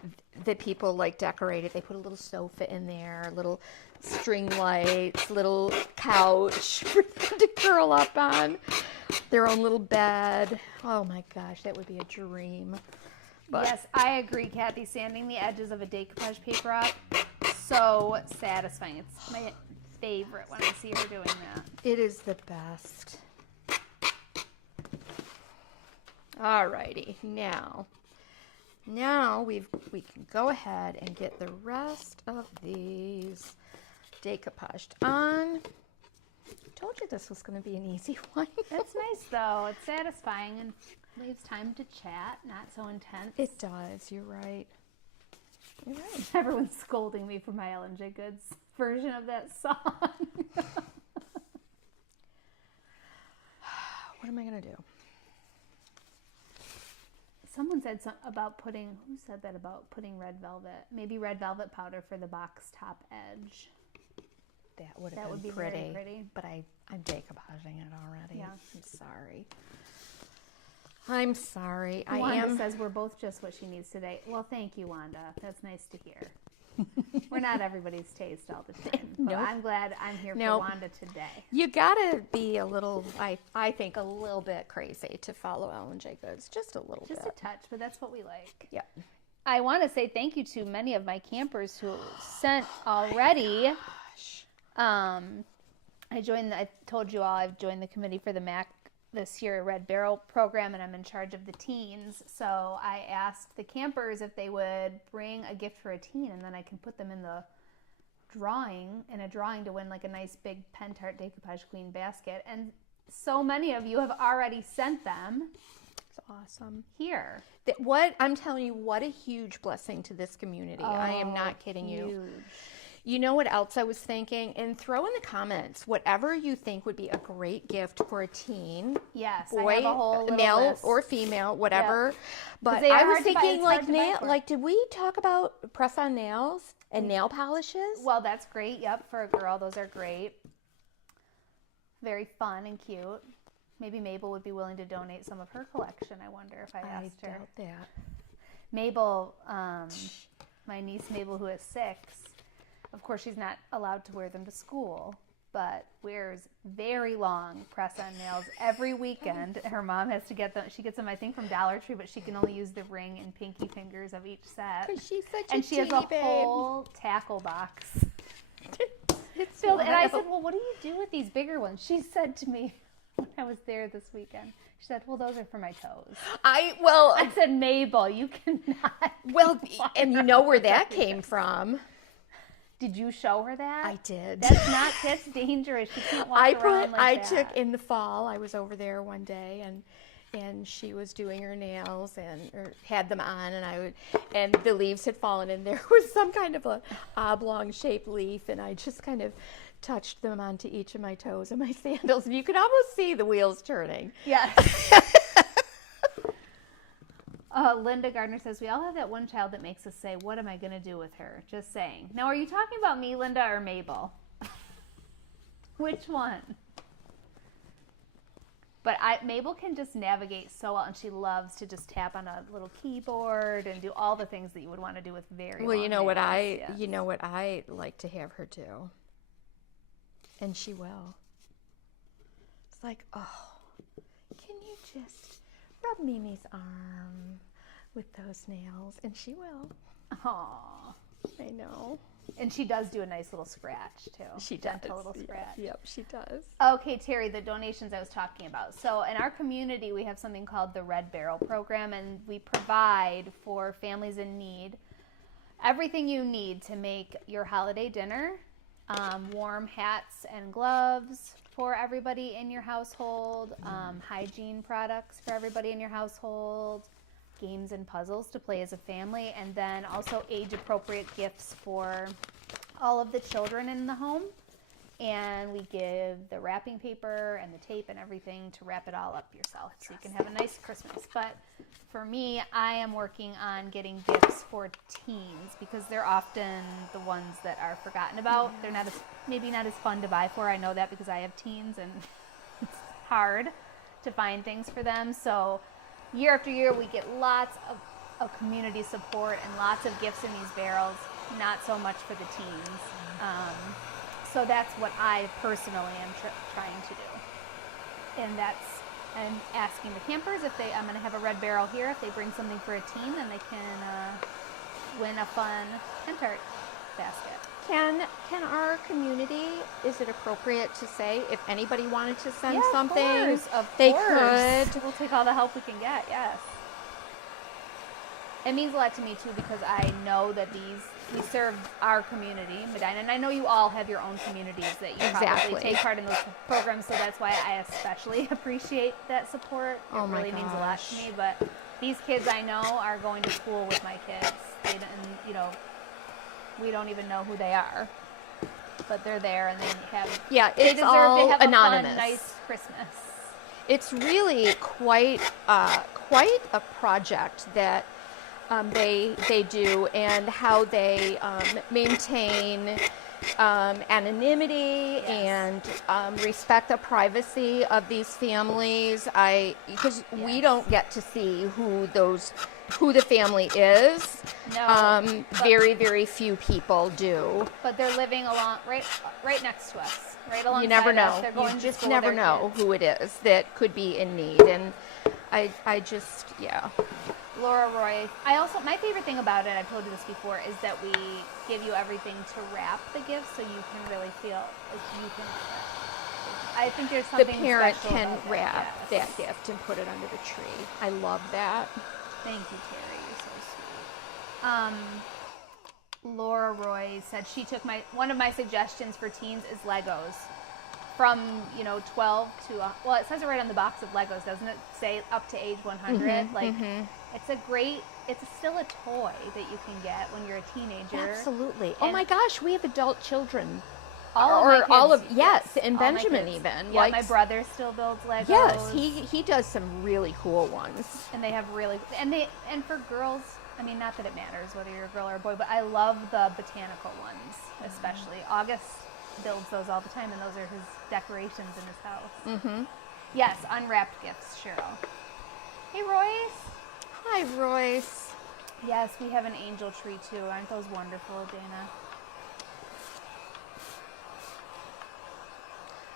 the people decorate it. They put a little sofa in there, little string lights, little couch for them to curl up on, their own little bed. Oh my gosh, that would be a dream. But yes, I agree, Kathy. Sanding the edges of a decoupage paper up, so satisfying. It's my favorite when I see her doing that. It is the best. Alrighty, now we can go ahead and get the rest of these decoupaged on. I told you this was going to be an easy one. That's nice though. It's satisfying and leaves time to chat, not so intense. It does. You're right. You're right. Everyone's scolding me for my Ellen J. Goods version of that song. What am I going to do? Someone said who said that about putting red velvet? Maybe red velvet powder for the box top edge. That would That have would been be pretty. very pretty. But I'm decoupaging it already. Yeah. I'm sorry. I'm sorry. Wanda says we're both just what she needs today. Well, thank you, Wanda. That's nice to hear. We're not everybody's taste all the time. But Nope. I'm glad I'm here for Wanda today. You gotta be a little, I think, a little bit crazy to follow Ellen J. Goods. Just a little bit. Just a touch, but that's what we like. Yeah. I want to say thank you to many of my campers who sent already. I told you all I've joined the committee for the MAC this year, Red Barrel program, and I'm in charge of the teens. So I asked the campers if they would bring a gift for a teen, and then I can put them in a drawing to win like a nice big Pentart Decoupage Queen basket. And so many of you have already sent them. It's awesome. Here. I'm telling you, what a huge blessing to this community. I am not kidding you. You know what else I was thinking? And throw in the comments whatever you think would be a great gift for a teen. Yes, boy, I have a whole male list. or female, whatever. Yep. But I was thinking like did we talk about press-on nails and nail polishes? Well, that's great. Yep, for a girl, those are great. Very fun and cute. Maybe Mabel would be willing to donate some of her collection. I wonder if I asked her. I doubt that. Mabel, my niece Mabel, who is 6. Of course, she's not allowed to wear them to school, but wears very long press-on nails every weekend. Her mom has to get them. She gets them, I think, from Dollar Tree, but she can only use the ring and pinky fingers of each set. Because she's such and a she has a whole tackle box. It's filled. And I said, well, what do you do with these bigger ones? She said to me when I was there this weekend, she said, well, those are for my toes. I said, Mabel, you cannot. Well, and you know where that came from. Did you show her that? I did. That's dangerous. She can't walk around like that. I took in the fall. I was over there one day and she was doing her nails or had them on and the leaves had fallen and there was some kind of a oblong shaped leaf and I just kind of touched them onto each of my toes and my sandals and you could almost see the wheels turning. Yes. Linda Gardner says, we all have that one child that makes us say, what am I going to do with her? Just saying. Now, are you talking about me, Linda, or Mabel? Which one? But Mabel can just navigate so well, and she loves to just tap on a little keyboard and do all the things that you would want to do with very long you know nails. You know what I like to have her do? And she will. It's like, oh, can you just rub Mimi's arm with those nails? And she will. Aww. I know. And she does do a nice little scratch, too. She does. Gentle little scratch. Yep, she does. Okay, Terry, the donations I was talking about. So in our community, we have something called the Red Barrel program, and we provide for families in need everything you need to make your holiday dinner, warm hats and gloves for everybody in your household, hygiene products for everybody in your household, games and puzzles to play as a family, and then also age-appropriate gifts for all of the children in the home. And we give the wrapping paper and the tape and everything to wrap it all up yourself so you can have a nice Christmas. But for me, I am working on getting gifts for teens because they're often the ones that are forgotten about. Yeah. They're maybe not as fun to buy for. I know that because I have teens and it's hard to find things for them. So year after year, we get lots of community support and lots of gifts in these barrels, not so much for the teens. So that's what I personally am trying to do. And I'm asking the campers I'm going to have a red barrel here. If they bring something for a teen, then they can win a fun Pentart basket. Can our community, is it appropriate to say if anybody wanted to send something, of they course. could? We'll take all the help we can get, yes. It means a lot to me too because I know that we serve our community, Medina, and I know you all have your own communities that you probably take part in those programs, so that's why I especially appreciate that support. It really means a lot to me, but these kids I know are going to school with my kids. We don't even know who they are, but they're there and they deserve all to have anonymous. A fun, nice Christmas. It's really quite a project that they do, and how they maintain anonymity and respect the privacy of these families. Because we don't get to see who the family is. No, very, very few people do. But they're living right next to us, right alongside You never know. us. They're going You to just school never with their know kids. who it is that could be in need. And I just, yeah. Laura Roy. My favorite thing about it, I've told you this before, is that we give you everything to wrap the gifts so you can really feel like you can wrap it. I think there's something The parent special can about wrap yes. that gift and put it under the tree. I love that. Thank you, Terry. You're so sweet. Laura Roy said she took one of my suggestions for teens is Legos. From 12 to well, it says it right on the box of Legos, doesn't it? Say up to age 100. It's still a toy that you can get when you're a teenager. Absolutely. Oh my gosh, we have adult children. All of yes, and all my Benjamin kids. even. Yeah, my brother still builds Legos. Yes, he does some really cool ones. And they have and for girls, I mean, not that it matters whether you're a girl or a boy, but I love the botanical ones, especially. August builds those all the time, and those are his decorations in his house. Mm-hmm. Yes, unwrapped gifts, Cheryl. Hey, Royce. Hi, Royce. Yes, we have an angel tree, too. Aren't those wonderful, Dana?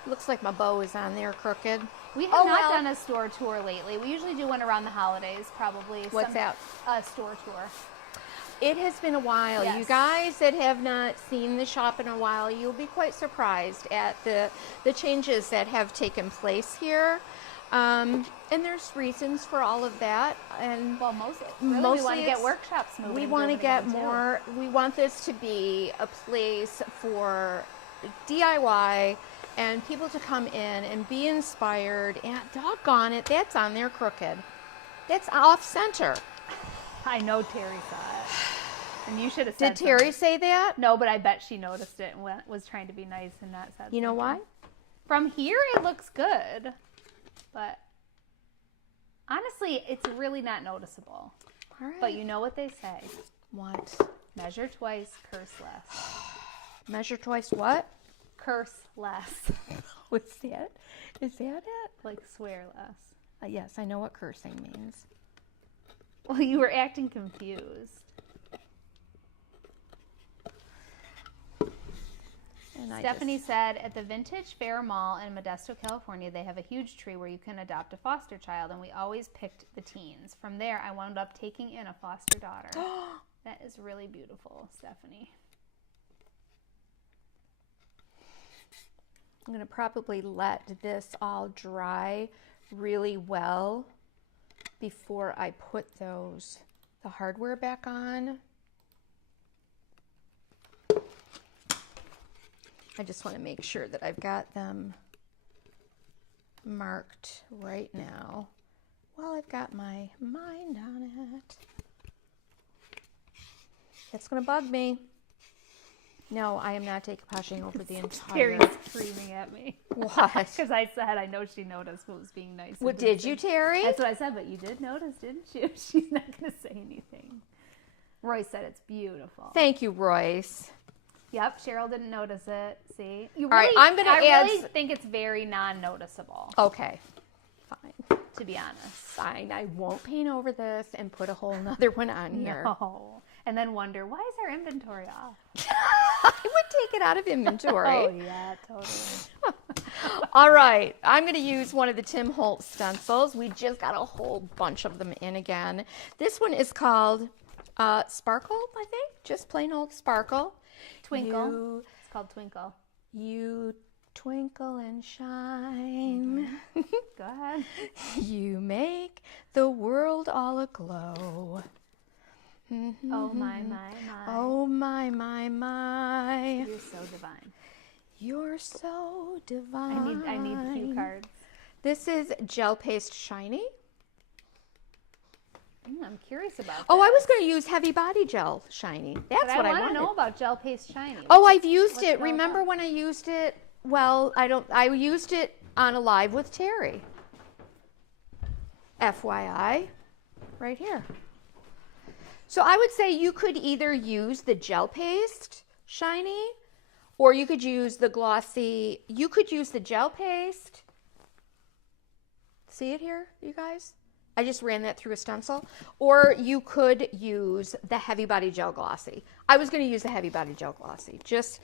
Looks like my bow is on there crooked. We have not done a store tour lately. We usually do one around the holidays, probably. What's that? A store tour. It has been a while. Yes. You guys that have not seen the shop in a while, you'll be quite surprised at the changes that have taken place here. And there's reasons for all of that. And well, mostly we want to get workshops moving. We want to get more. We want this to be a place for DIY and people to come in and be inspired. And doggone it, that's on there crooked. That's off center. I know Terry saw it. And you should have said Did Terry say that? No, but I bet she noticed it and was trying to be nice and not said You know why? From here, it looks good. But honestly, it's really not noticeable. All right. But you know what they say. What? Measure twice, curse less. Measure twice what? Curse less. What's that? Is that it? Like swear less. Yes, I know what cursing means. Well, you were acting confused. Stephanie said, at the Vintage Fair Mall in Modesto, California, they have a huge tree where you can adopt a foster child, and we always picked the teens. From there, I wound up taking in a foster daughter. That is really beautiful, Stephanie. I'm going to probably let this all dry really well before I put the hardware back on. I just want to make sure that I've got them marked right now while I've got my mind on it. That's going to bug me. No, I am not decoupaging over the entire... Terry's screaming at me. What? Because I said I know she noticed what was being nice. What did you, Terry? That's what I said, but you did notice, didn't you? She's not going to say anything. Royce said it's beautiful. Thank you, Royce. Yep, Cheryl didn't notice it. See? All right, I'm going to add... I really think it's very non-noticeable. Okay, fine. To be honest. Fine, I won't paint over this and put a whole nother one on here. No. And then wonder, why is our inventory off? I would take it out of inventory. Oh, yeah, totally. All right, I'm going to use one of the Tim Holtz stencils. We just got a whole bunch of them in again. This one is called Sparkle, I think. Just plain old Sparkle. Twinkle. It's called Twinkle. You twinkle and shine. Go ahead. You make the world all aglow. Oh, my, my, my. Oh, my, my. You're so divine. You're so divine. I need cue cards. This is Gel Paste Shiny. I'm curious about that. Oh, I was going to use Heavy Body Gel Shiny. That's what I wanted. I want to know about Gel Paste Shiny. Oh, I've used it. Remember when I used it? Well, I used it on a live with Terry. FYI, right here. So I would say you could either use the Gel Paste Shiny Or you could use the glossy, you could use the gel paste. See it here, you guys? I just ran that through a stencil. Or you could use the Heavy Body Gel Glossy. I was going to use the Heavy Body Gel Glossy just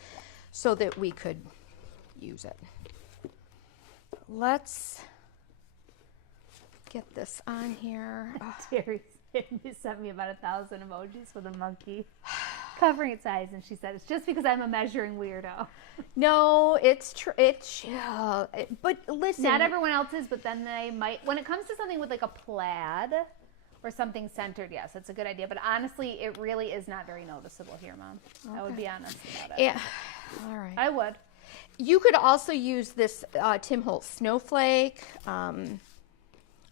so that we could use it. Let's get this on here. Terry sent me about 1,000 emojis with a monkey covering its eyes, and she said, it's just because I'm a measuring weirdo. No, it's true. But listen. Not everyone else is, but then they might. When it comes to something with like a plaid or something centered, yes, it's a good idea. But honestly, it really is not very noticeable here, Mom. Okay. I would be honest about it. Yeah. All right. I would. You could also use this Tim Holtz Snowflake.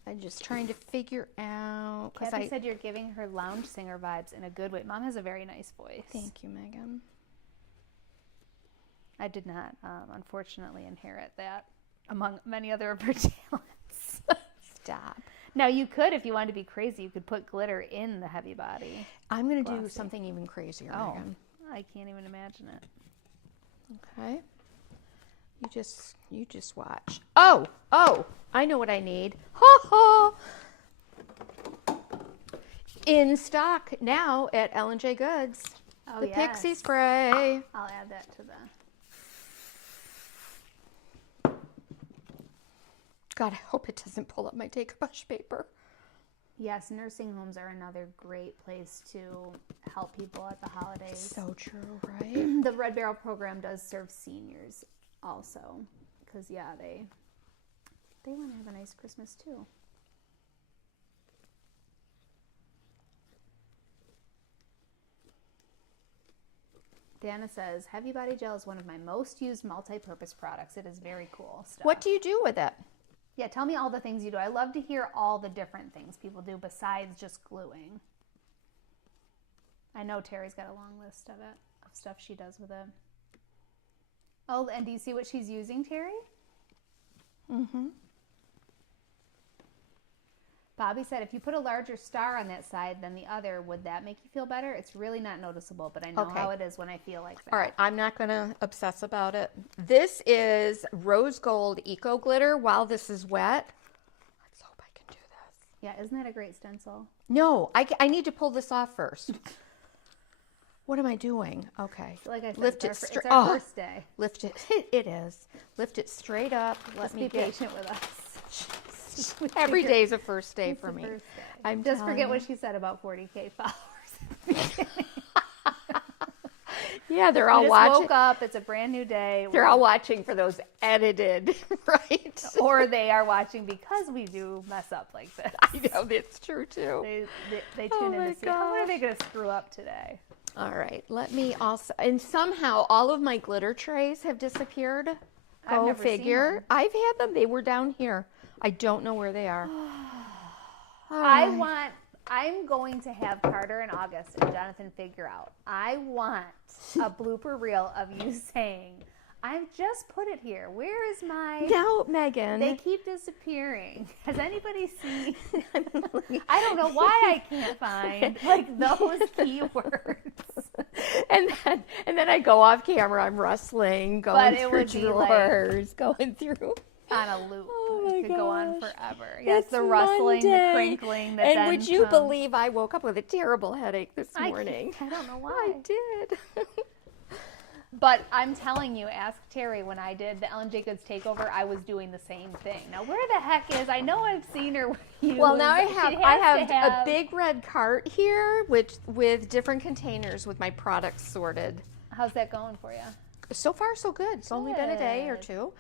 I'm just trying to figure out. Kathy said you're giving her lounge singer vibes in a good way. Mom has a very nice voice. Thank you, Megan. I did not, unfortunately, inherit that among many other of her talents. Stop. Now, you could, if you wanted to be crazy, you could put glitter in the Heavy Body. I'm going to do something even crazier, Megan. I can't even imagine it. Okay. You just watch. Oh, I know what I need. Ha ha. In stock now at L&J Goods. Oh, the Pixie Spray. I'll add that to the... God, I hope it doesn't pull up my decoupage paper. Yes, nursing homes are another great place to help people at the holidays. So true, right? The Red Barrel program does serve seniors also, because they want to have a nice Christmas too. Dana says, Heavy Body Gel is one of my most used multi-purpose products. It is very cool stuff. What do you do with it? Yeah, tell me all the things you do. I love to hear all the different things people do besides just gluing. I know Terry's got a long list of it, of stuff she does with it. Oh, and do you see what she's using, Terry? Mm-hmm. Bobby said, if you put a larger star on that side than the other, would that make you feel better? It's really not noticeable, but I know how it is when I feel like that. All right, I'm not going to obsess about it. This is Rose Gold Eco Glitter while this is wet. Let's hope I can do this. Yeah, isn't that a great stencil? No, I need to pull this off first. What am I doing? Okay. Like I said, lift it's it our first day. Lift it. It is. Lift it straight up. Let me be patient with us. Every day is a first day for me. I'm just forget what she said about 40K followers. Yeah, they're all watching. Woke up. It's a brand new day. They're all watching for those edited, right? Or they are watching because we do mess up like this. I know that's true too. They tune in to see how are they going to screw up today. All right, let me also, and somehow all of my glitter trays have disappeared. Go figure. I've had them. They were down here. I don't know where they are. I'm going to have Carter and August and Jonathan figure out. I want a blooper reel of you saying, I've just put it here. Where is my... No, Megan. They keep disappearing. Has anybody seen... I don't know why I can't find like those keywords. And then I go off camera. I'm rustling, going through drawers, going through... On a loop. Oh my it could gosh. go on forever. Yes, the rustling, Monday. the crinkling. That and then would you believe I woke up with a terrible headache this morning? I don't know why. I did. But I'm telling you, ask Terry, when I did the Ellen Jacobs takeover, I was doing the same thing. Now, where the heck is, I know I've seen her use. Well, now I have a big red cart here with different containers with my products sorted. How's that going for you? So far, so good. It's only been a day or two.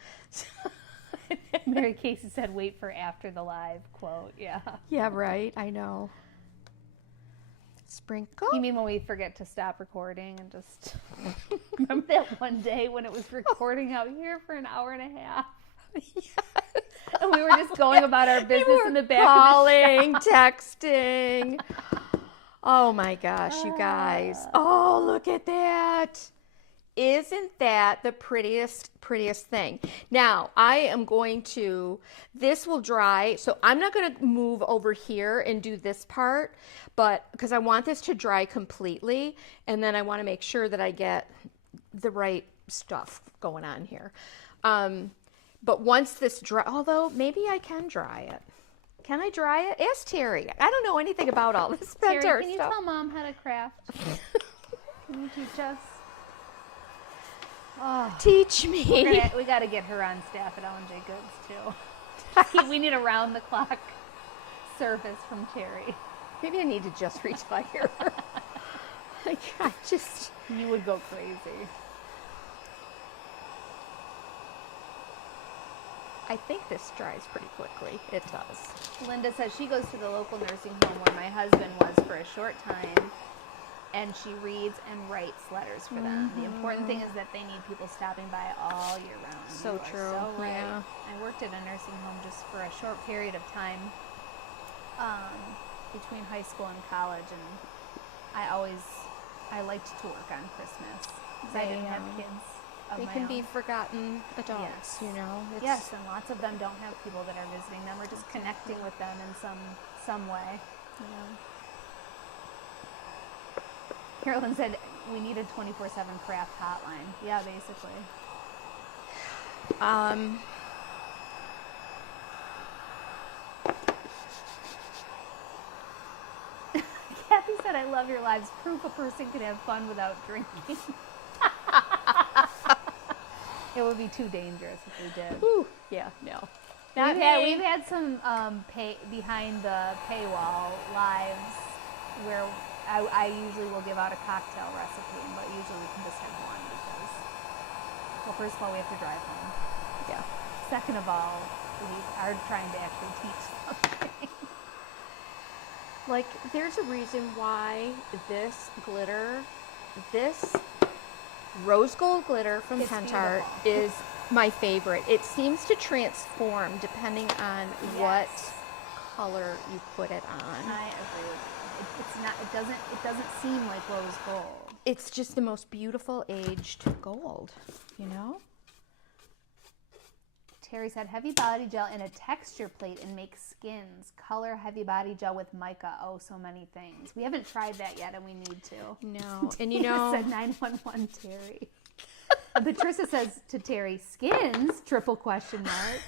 Mary Casey said, wait for after the live quote. Yeah. Yeah, right. I know. Sprinkle. You mean when we forget to stop recording and just... Remember that one day when it was recording out here for an hour and a half? Yes. And we were just going about our business in the back calling, of the texting. Oh my gosh, you guys. Oh, look at that. Isn't that the prettiest thing? Now, I am going to, this will dry, so I'm not going to move over here and do this part, but because I want this to dry completely, and then I want to make sure that I get the right stuff going on here. But once this dry, although maybe I can dry it. Can I dry it? Ask Terry. I don't know anything about all this Terry, stuff. can you tell Mom how to craft? Can you teach us? Oh, teach me. We got to get her on staff at L&J Goods too. We need a round-the-clock service from Terry. Maybe I need to just retire. Like, you would go crazy. I think this dries pretty quickly. It does. Linda says she goes to the local nursing home where my husband was for a short time, and she reads and writes letters for them. The important thing is that they need people stopping by all year round. So true. So right. Yeah. I worked at a nursing home just for a short period of time between high school and college, and I liked to work on Christmas because I didn't have kids. They can be forgotten adults, you know. Yes, and lots of them don't have people that are visiting them or just connecting with them in some way. You know. Carolyn said we need a 24/7 craft hotline. Yeah, basically. Kathy said, "I love your lives. Proof a person can have fun without drinking." It would be too dangerous if we did. Ooh, yeah, no. We've had some behind the paywall lives where I usually will give out a cocktail recipe, but usually we can just have one because, well, first of all, we have to drive home. Yeah. Second of all, we are trying to actually teach something. Like, there's a reason why this rose gold glitter from Pentart is my favorite. It seems to transform depending on what color you put it on. I agree with you. It doesn't seem like rose gold. It's just the most beautiful aged gold, you know? Terry said, heavy body gel in a texture plate and make skins. Color heavy body gel with mica. Oh, so many things. We haven't tried that yet, and we need to. No. And you know. Said 911 Terry. And Patricia says to Terry, skins? Triple question mark.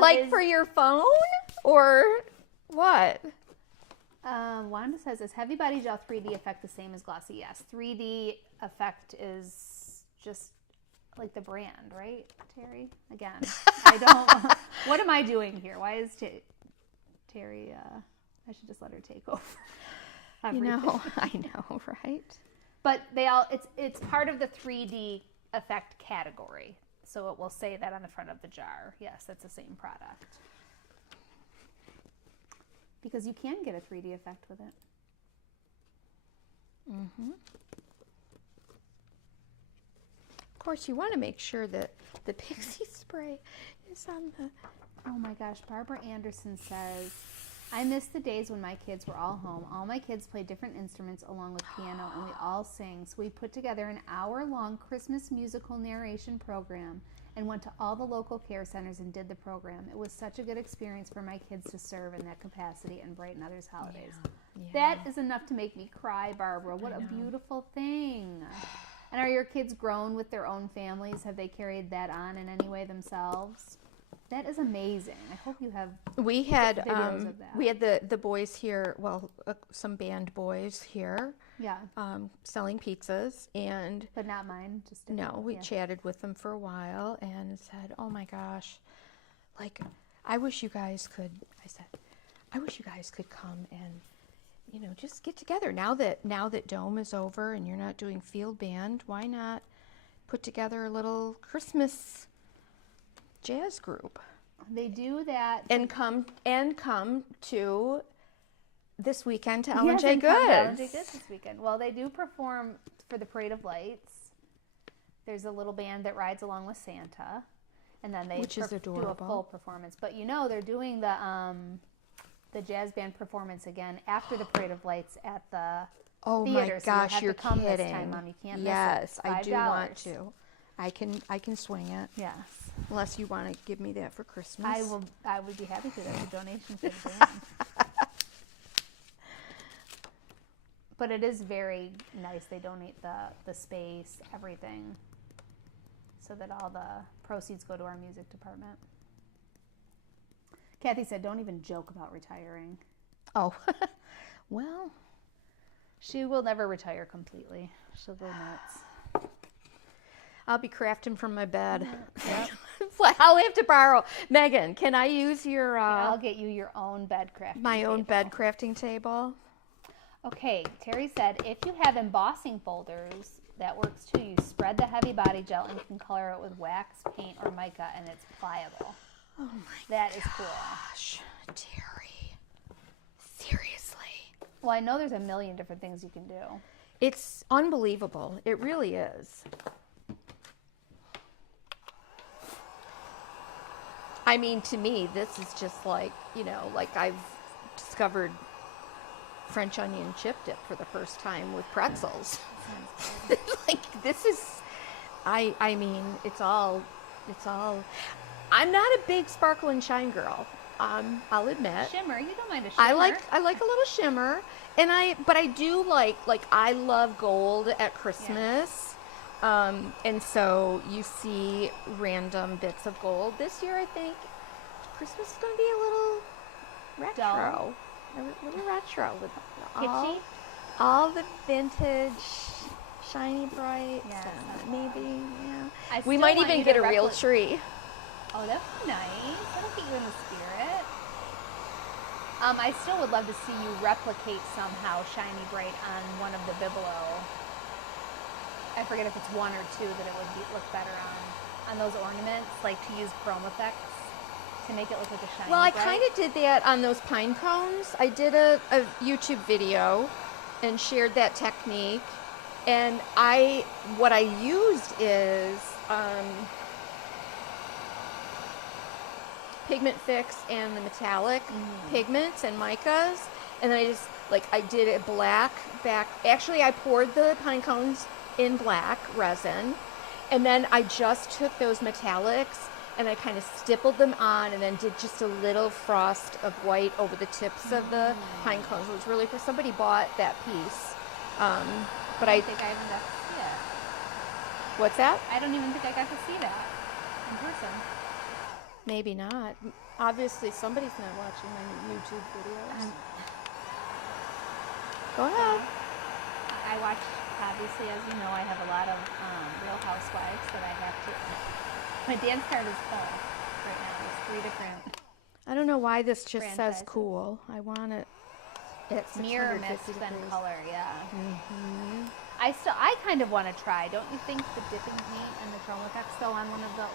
Like for your phone? Or what? Wanda says, is heavy body gel 3D effect the same as glossy? Yes. 3D effect is just like the brand, right, Terry? Again, I don't. What am I doing here? Why is Terry? I should just let her take over. Everything. You know, I know, right? But it's part of the 3D effect category, so it will say that on the front of the jar. Yes, that's the same product. Because you can get a 3D effect with it. Mm-hmm. Of course, you want to make sure that the pixie spray is on the... Oh my gosh, Barbara Anderson says, I miss the days when my kids were all home. All my kids play different instruments along with piano, and we all sing. So we put together an hour-long Christmas musical narration program and went to all the local care centers and did the program. It was such a good experience for my kids to serve in that capacity and brighten others' holidays. Yeah. That is enough to make me cry, Barbara. What a beautiful thing. And are your kids grown with their own families? Have they carried that on in any way themselves? That is amazing. I hope you have videos of that. We had the boys here, well, some band boys here. Yeah. Selling pizzas and... But not mine. Just no, we chatted with them for a while and said, oh my gosh, like, I wish you guys could come and, you know, just get together. Now that Dome is over and you're not doing field band, why not put together a little Christmas jazz group? They do that. And come to this weekend to L&J Goods. L&J Goods this weekend. Well, they do perform for the Parade of Lights. There's a little band that rides along with Santa, and then they do a full performance. But you know, they're doing the jazz band performance again after the Parade of Lights at the theater. My gosh, so you you're have to come kidding. This time, Mom. You can't miss it. Yes, $5. I do want to. I can swing it. Yes. Unless you want to give me that for Christmas. I would be happy to. That's a donation for the band. But it is very nice. They donate the space, everything, so that all the proceeds go to our music department. Kathy said, don't even joke about retiring. Oh, well. She will never retire completely. She'll go nuts. I'll be crafting from my bed. Yep. I'll have to borrow. Megan, can I use your... I'll get you your own bed crafting My table. own bed crafting table. Okay, Terry said, if you have embossing folders, that works too. You spread the heavy body gel and you can color it with wax, paint, or mica, and it's pliable. Oh my That is cool. gosh, Terry. Seriously. Well, I know there's a million different things you can do. It's unbelievable. It really is. I mean, to me, this is just like, you know, like I've discovered French onion chip dip for the first time with pretzels. Like, this is, I mean, it's all, I'm not a big sparkle and shine girl. I'll admit. Shimmer, you don't mind a shimmer. I like a little shimmer, but I do like I love gold at Christmas. Yeah. And so you see random bits of gold. This year, I think Christmas is going to be a little retro. Dull. A little retro with Kitschy? all the vintage, shiny brights. Yes, and maybe, yeah. We might even get a real tree. Oh, that'd be nice. That'll get you in the spirit. I still would love to see you replicate somehow Shiny Bright on one of the bibelot. I forget if it's one or two that it would look better on those ornaments, like to use chrome effects to make it look like a shiny. Well, I bright. kind of did that on those pine cones. I did a YouTube video and shared that technique. And what I used is Pigment Fix and the metallic pigments and micas. And then I just, I did it black back. Actually, I poured the pine cones in black resin. And then I just took those metallics and I kind of stippled them on and then did just a little frost of white over the tips of the pine cones. It was really cool. Somebody bought that piece. But I don't think I even got to see it. What's that? I don't even think I got to see that in person. Maybe not. Obviously, somebody's not watching my YouTube videos. Go ahead. I watch, obviously, as you know, I have a lot of Real Housewives that I have to. My dance card is full right now. There's 3 different. I don't know why this just franchises. says cool. I want it. It's Mirror mist and color, yeah. Mm-hmm. I kind of want to try. Don't you think the dipping paint and the chrome effects though on one of the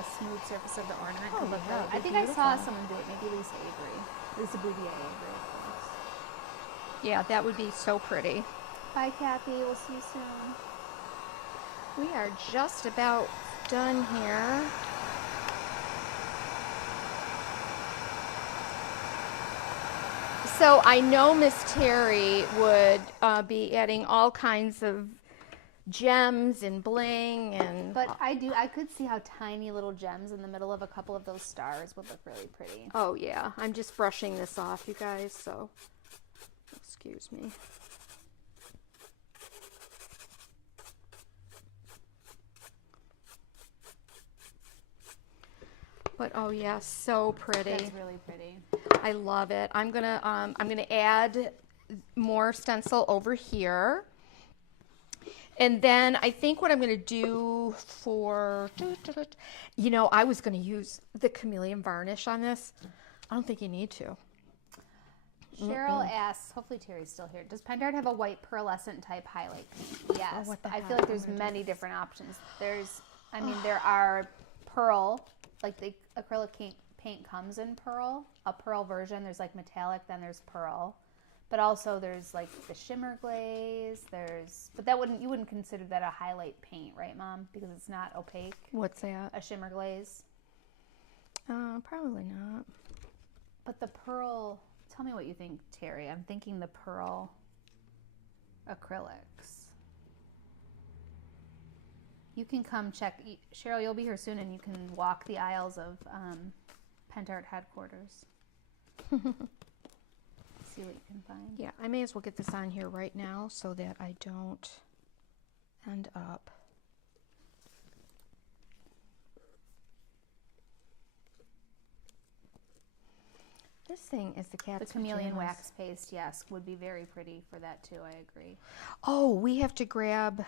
the smooth surface of the ornament could look really? I think beautiful. I saw someone do it. Maybe Lisa Bouvier Avery, of course. Yeah, that would be so pretty. Bye, Kathy. We'll see you soon. We are just about done here. So I know Miss Terry would be adding all kinds of gems and bling and. But I could see how tiny little gems in the middle of a couple of those stars would look really pretty. Oh yeah, I'm just brushing this off, you guys. So, excuse me. But oh yeah, so pretty. That's really pretty. I love it. I'm gonna add more stencil over here, and then I think what I'm gonna do for, I was gonna use the Chameleon varnish on this. I don't think you need to. Cheryl asks, hopefully Terry's still here. Does Pentard have a white pearlescent type highlight? Yes. Oh, I feel like there's many different options. There are pearl. Like the acrylic paint comes in pearl, a pearl version. There's like metallic, then there's pearl, but also there's like the shimmer glaze. But you wouldn't consider that a highlight paint, right, Mom? Because it's not opaque. What's that? A shimmer glaze. Probably not. But the pearl. Tell me what you think, Terry. I'm thinking the pearl acrylics. You can come check. Cheryl, you'll be here soon, and you can walk the aisles of Pentard headquarters. See what you can find. Yeah, I may as well get this on here right now so that I don't end up. This thing is the cat's The chameleon pajamas. wax paste, yes, would be very pretty for that too. I agree. Oh, we have to grab.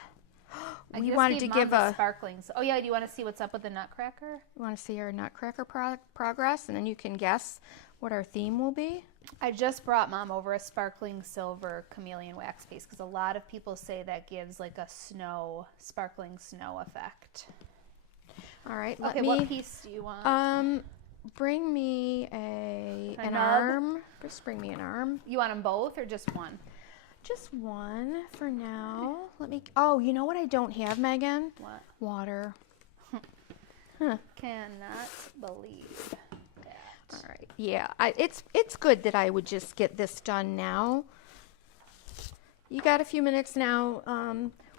I We just wanted gave to Mom give the a. sparklings. Oh yeah, do you want to see what's up with the nutcracker? You want to see our nutcracker progress, and then you can guess what our theme will be. I just brought Mom over a sparkling silver chameleon wax paste because a lot of people say that gives like a sparkling snow effect. All right. Okay, what piece do you want? Bring me an nub? arm. Just bring me an arm. You want them both or just one? Just one for now. Let me. Oh, you know what I don't have, Megan? What? Water. Huh. Cannot believe that. All right. Yeah, it's good that I would just get this done now. You got a few minutes now.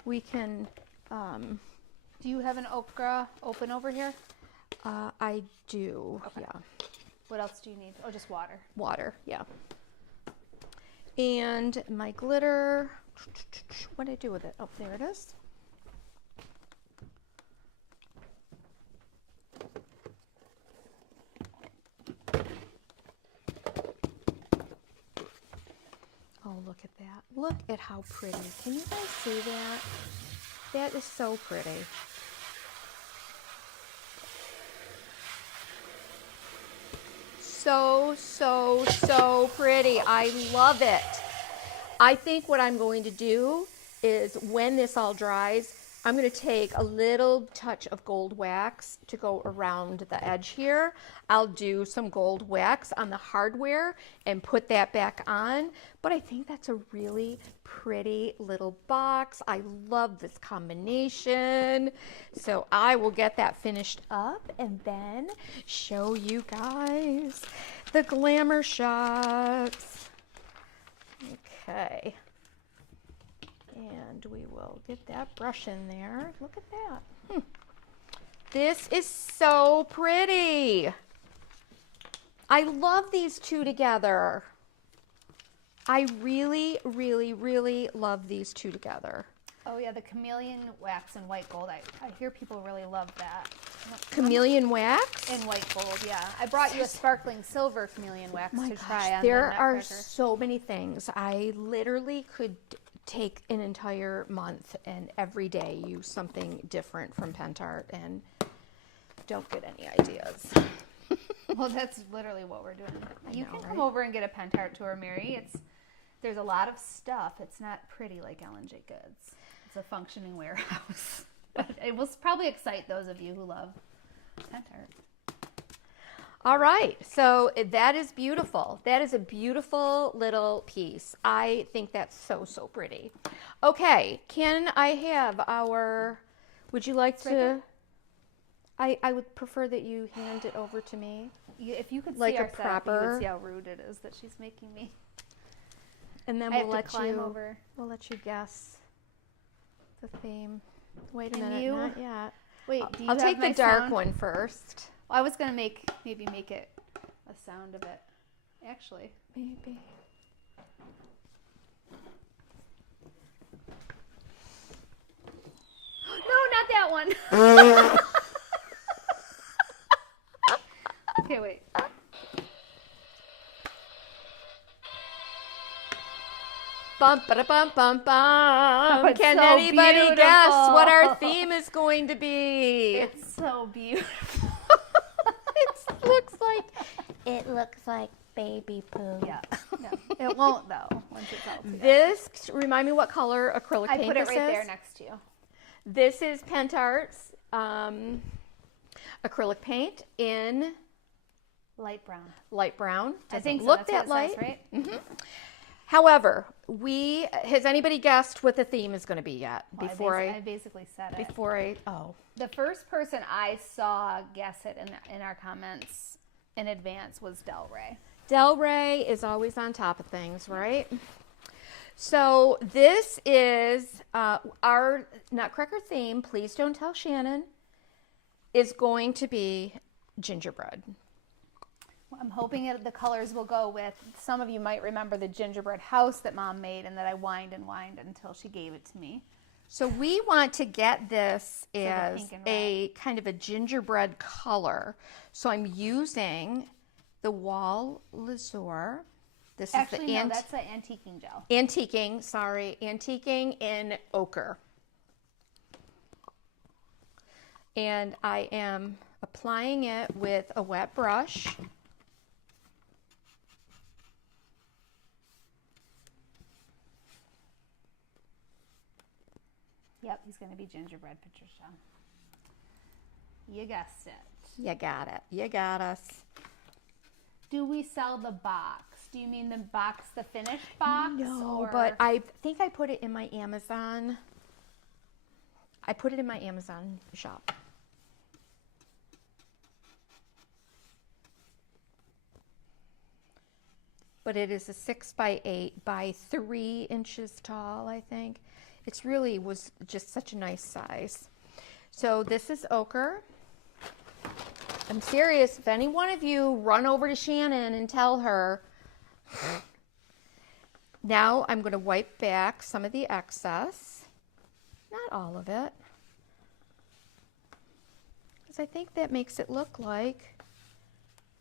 We can. Do you have an okra open over here? I do. Okay. Yeah. What else do you need? Oh, just water. Water. Yeah. And my glitter. What did I do with it? Oh, there it is. Oh, look at that. Look at how pretty. Can you guys see that? That is so pretty. So pretty. I love it. I think what I'm going to do is when this all dries, I'm going to take a little touch of gold wax to go around the edge here. I'll do some gold wax on the hardware and put that back on. But I think that's a really pretty little box. I love this combination. So I will get that finished up and then show you guys the glamour shots. Okay. And we will get that brush in there. Look at that. This is so pretty. I love these two together. I really, really, really love these two together. Oh yeah, the chameleon wax and white gold. I hear people really love that. Chameleon wax? And white gold, yeah. I brought you a sparkling silver chameleon wax My to gosh, try on there the are nutcracker. so many things. I literally could take an entire month and every day use something different from Pentart and don't get any ideas. Well, that's literally what we're doing. You know, can come right? over and get a Pentart tour, Mary. There's a lot of stuff. It's not pretty like Ellen J. Goods. It's a functioning warehouse. But it will probably excite those of you who love Pentart. All right, so that is beautiful. That is a beautiful little piece. I think that's so, so pretty. Okay, can I have our, would you like to, I would prefer that you hand it over to me. If you could Like see a our setup, you proper- would see how rude it is that she's making me. And then I we'll have to let climb you, over. we'll let you guess the theme. Wait a And minute, you? not yet. Wait, do you I'll have take my the dark sound? one first. Well, I was gonna maybe make it a sound of it. Actually, Maybe. no, not that one. Okay, wait. Bum ba bum bum bum. it's Can so anybody guess what our beautiful. theme is going to be? It's so beautiful. It looks like baby poo. Yeah, it won't though once it's all together. This remind me what color acrylic I paint put it this right is? there next to you. This is Pentart's acrylic paint in Light brown. light brown. I Doesn't think so. look That's that what it light. says, right? However, has anybody guessed what the theme is going to be yet? Well, I basically said it. Oh. The first person I saw guess it in our comments in advance was Del Rey. Del Rey is always on top of things, right? So this is our Nutcracker theme. Please don't tell Shannon. Is going to be gingerbread. I'm hoping the colors will go with, some of you might remember the gingerbread house that Mom made and that I whined and whined until she gave it to me. So we want to get this as a kind of a gingerbread color. So I'm using the Wall Lazur. This Actually, is the no, that's the antiquing gel. Antiquing in ochre. And I am applying it with a wet brush. Yep, he's going to be gingerbread, Patricia. You guessed it. You got it. You got us. Do we sell the box? Do you mean the box, the finished box? No, but I think I put it in my Amazon. I put it in my Amazon shop. But it is a 6 by 8 by 3 inches tall, I think. It's really was just such a nice size. So this is ochre. I'm serious. If any one of you run over to Shannon and tell her, now I'm going to wipe back some of the excess. Not all of it. Because I think that makes it look like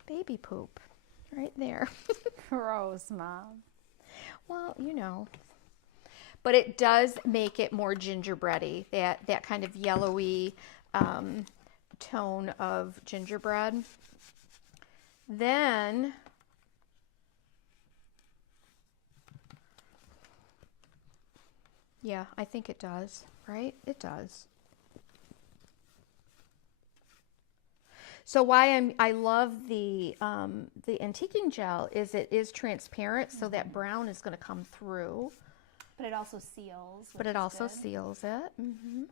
baby poop right there. Gross, Mom. Well, you know. But it does make it more gingerbready, that kind of yellowy tone of gingerbread. Then yeah, I think it does, right? It does. So why I love the antiquing gel is it is transparent, so that brown is going to come through. But it also seals. But it also seals it. Mm-hmm.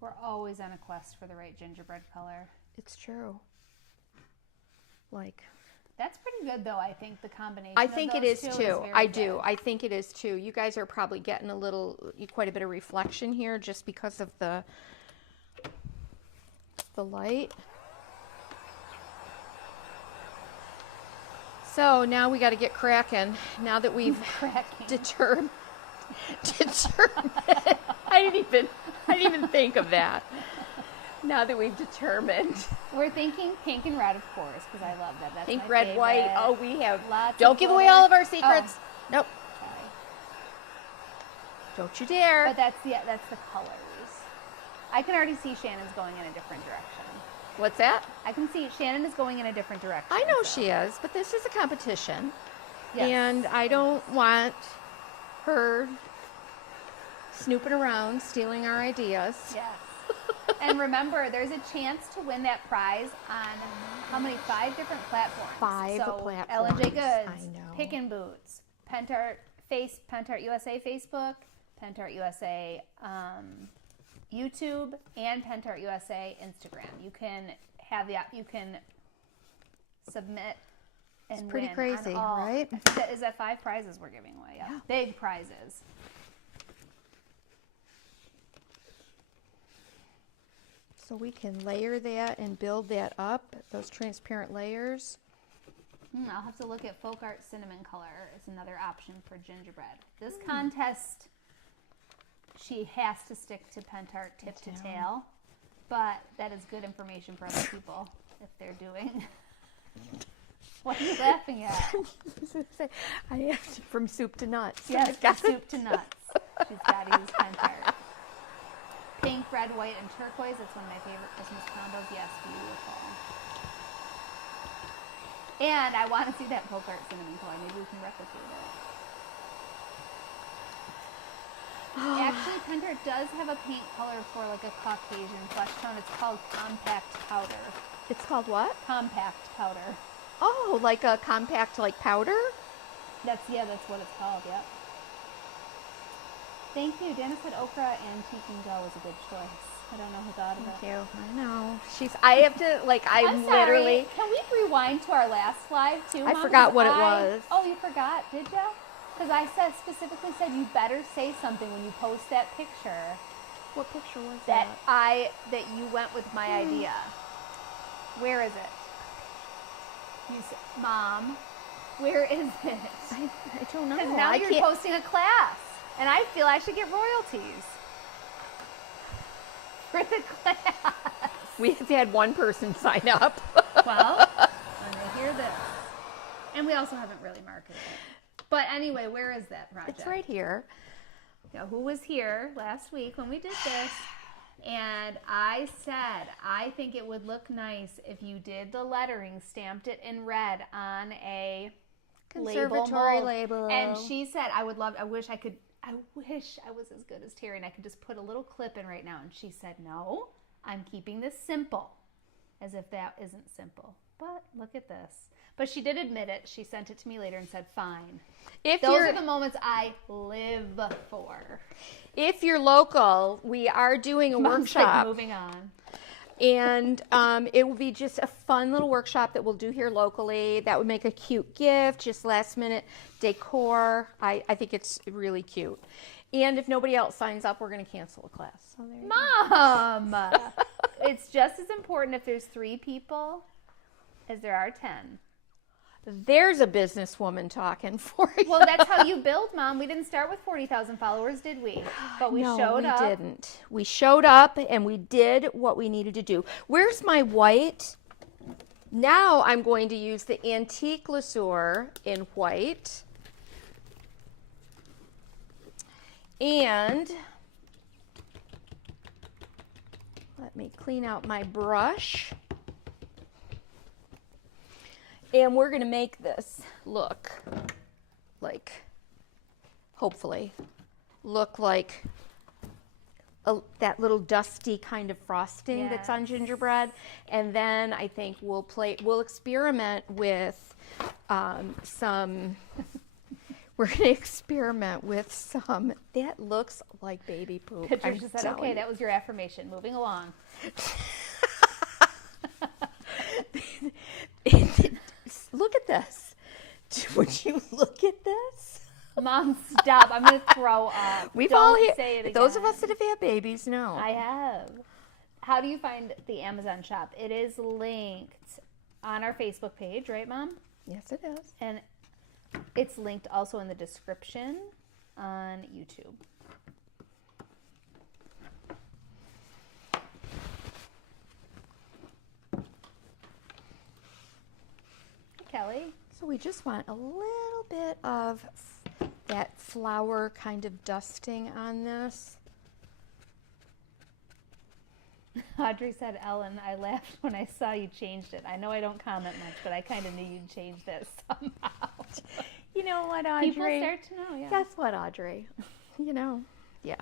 We're always on a quest for the right gingerbread color. It's true. Like, that's pretty good, though. I think the combination. I think it is too. I do. Good. I think it is too. You guys are probably getting quite a bit of reflection here, just because of the light. So now we got to get cracking. Now that we've determined. I didn't even think of that. Now that we've determined. We're thinking pink and red, of course, because I love that. That's pink, my red, favorite. white. Oh, we have. Lots Don't give away all of our secrets. Oh. Nope. Sorry. Don't you dare. But that's the colors. I can already see Shannon's going in a different direction. What's that? I can see Shannon is going in a different direction. I know she is, but this is a competition. Yes. And I don't want her snooping around, stealing our ideas. Yes. And remember, there's a chance to win that prize on how many? 5 different platforms. 5 platforms. L&J Goods, I know. Pick and Boots, Pentart USA Facebook, Pentart USA YouTube, and Pentart USA Instagram. You can submit and it's pretty win crazy, on all. right? Is that 5 prizes we're giving away? Yeah. Big prizes. So we can layer that and build that up, those transparent layers. I'll have to look at Folk Art Cinnamon Color as another option for gingerbread. This contest, she has to stick to Pentart tip to tail, but that is good information for other people if they're doing. What are you laughing at? I have to, from soup to nuts. Yes, from soup to nuts. She's got to use Pentart. Pink, red, white, and turquoise. That's one of my favorite Christmas combos. Yes, beautiful. And I want to see that Folk Art Cinnamon color. Maybe we can replicate it. Actually, Pentart does have a paint color for like a Caucasian flesh tone. It's called Compact Powder. It's called what? Compact Powder. Oh, like a compact powder? That's what it's called, yep. Thank you. Dana said okra and Antiquing Gel was a good choice. I don't know who thought of it. Thank you. I know. I have to, I'm sorry. literally. Can we rewind to our last live, too, Mom? I forgot what it was. Oh, you forgot? Did you? Because I specifically said you better say something when you post that picture. What picture was that you went with my idea. Where is it? You said, Mom, where is it? I don't know. Because now you're posting a class, and I feel I should get royalties for the class. We have had one person sign up. Well, when they hear this. And we also haven't really marketed it. But anyway, where is that project? It's right here. Now, who was here last week when we did this? And I said, I think it would look nice if you did the lettering, stamped it in red on a Conservatory label. And she said, I wish I was as good as Terry and I could just put a little clip in right now. And she said, no, I'm keeping this simple. As if that isn't simple. But look at this. But she did admit it. She sent it to me later and said, fine. Those are the moments I live for. If you're local, we are doing a workshop. Like moving on. And it will be just a fun little workshop that we'll do here locally. That would make a cute gift, just last minute decor. I think it's really cute. And if nobody else signs up, we're going to cancel the class. So there you Mom! It's just as important if there's 3 people as there are 10. There's a businesswoman talking for you. Well, that's how you build, Mom. We didn't start with 40,000 followers, did we? But we showed up. No, we didn't. We showed up and we did what we needed to do. Where's my white? Now I'm going to use the antique Lesueur in white. And let me clean out my brush. And we're going to make this look like, hopefully, look like that little dusty kind of frosting that's on gingerbread. And then I think we'll experiment with we're going to experiment with some, that looks like baby poop. Patricia said, okay, that was your affirmation. Moving along. Look at this. Would you look at this? Mom, stop. I'm going to throw up. Say it again. Those of us that have had babies know. I have. How do you find the Amazon shop? It is linked on our Facebook page, right, Mom? Yes, it is. And it's linked also in the description on YouTube. Kelly. So we just want a little bit of that flower kind of dusting on this. Audrey said, Ellen, I laughed when I saw you changed it. I know I don't comment much, but I kind of knew you'd change this somehow. You know what, Audrey? People start to know, yeah. Guess what, Audrey? You know, yeah.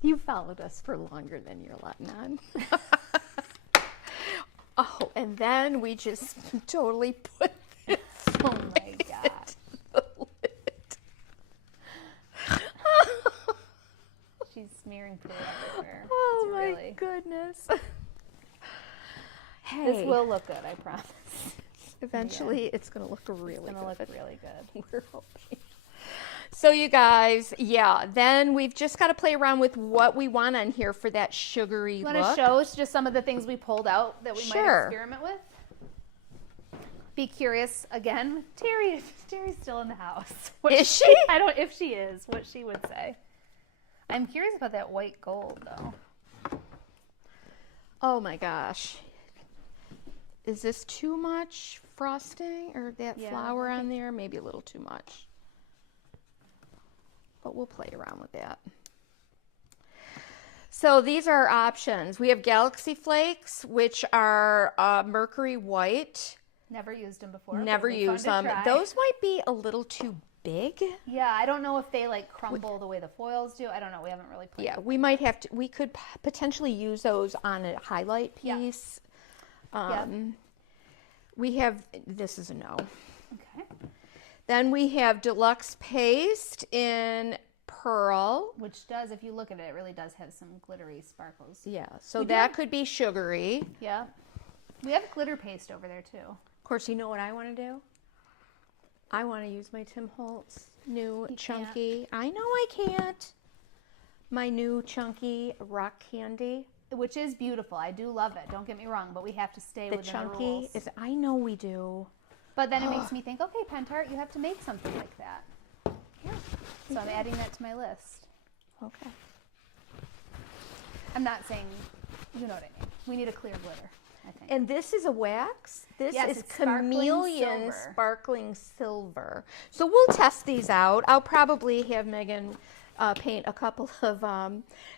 You've followed us for longer than you're letting on. Oh, and then we just totally put this. Oh my God. She's smearing poo everywhere. Oh my goodness. Hey. This will look good, I promise. Eventually, it's going to look really good. It's going to look really good. We're hoping. So you guys, yeah, then we've just got to play around with what we want on here for that sugary look. You want to show us just some of the things we pulled out that we might experiment with? Be curious again. Terry's still in the house. Is she? I don't, if she is, what she would say. I'm curious about that white gold, though. Oh my gosh. Is this too much frosting or that flour on there? Maybe a little too much. But we'll play around with that. So these are our options. We have Galaxy Flakes, which are mercury white. Never used them before. Never used them. Those might be a little too big. Yeah, I don't know if they like crumble the way the foils do. I don't know. We haven't really played. Yeah, we might have to. We could potentially use those on a highlight piece. Yeah. We have. This is a no. Okay. Then we have Deluxe Paste in Pearl. Which does, if you look at it, it really does have some glittery sparkles. Yeah, so that could be sugary. Yeah. We have glitter paste over there, too. Of course, you know what I want to do? I want to use my Tim Holtz new chunky. I know I can't. my new chunky rock candy. Which is beautiful. I do love it. Don't get me wrong, but we have to stay within the rules. Is, I know we do. But then it makes me think, okay, Pentart, you have to make something like that. Yeah. So I'm adding that to my list. Okay. I'm not saying, you know what I mean. We need a clear glitter, I think. And this is a wax? This is Chameleon Sparkling Silver. So we'll test these out. I'll probably have Megan paint a couple of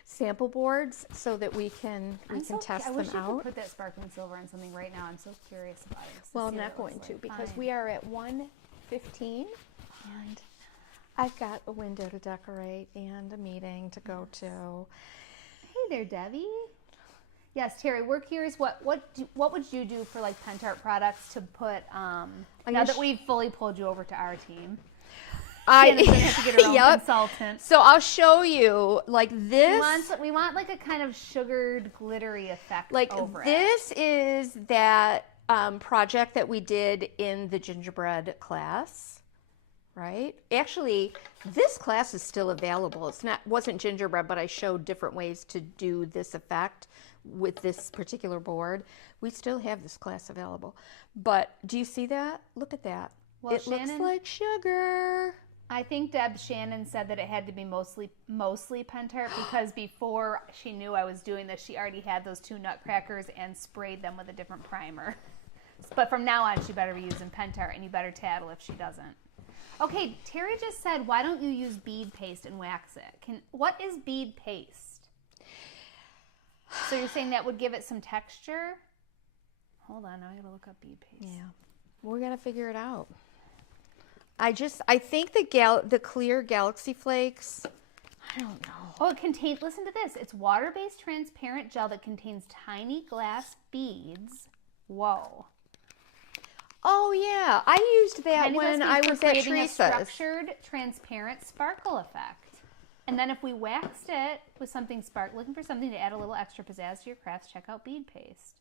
sample boards so that we can test them out. I wish you could put that sparkling silver on something right now. I'm so curious about it. Well, I'm not going to because we are at 1:15 and I've got a window to decorate and a meeting to go to. Hey there, Debbie. Yes, Terry, we're curious. What would you do for like Pentart products to put? Now that we've fully pulled you over to our team. Shannon's gonna have to get her own consultant. So I'll show you like this. We want like a kind of sugared, glittery effect. Like over this is that project that we did in the gingerbread class, right? Actually, this class is still available. Wasn't gingerbread, but I showed different ways to do this effect with this particular board. We still have this class available. But do you see that? Look at that. Well, it looks like sugar. I think Shannon said that it had to be mostly Pentart because before she knew I was doing this, she already had those 2 nutcrackers and sprayed them with a different primer. But from now on, she better be using Pentart, and you better tattle if she doesn't. Okay, Terry just said, why don't you use bead paste and wax it? What is bead paste? So you're saying that would give it some texture? Hold on, now I gotta look up bead paste. Yeah, we're gonna figure it out. I think the clear Galaxy Flakes, I don't know. Oh, listen to this. It's water-based transparent gel that contains tiny glass beads. Whoa. Oh, yeah. I used that when I was at Teresa's. A structured, transparent sparkle effect. And then if we waxed it with something looking for something to add a little extra pizzazz to your crafts, check out bead paste.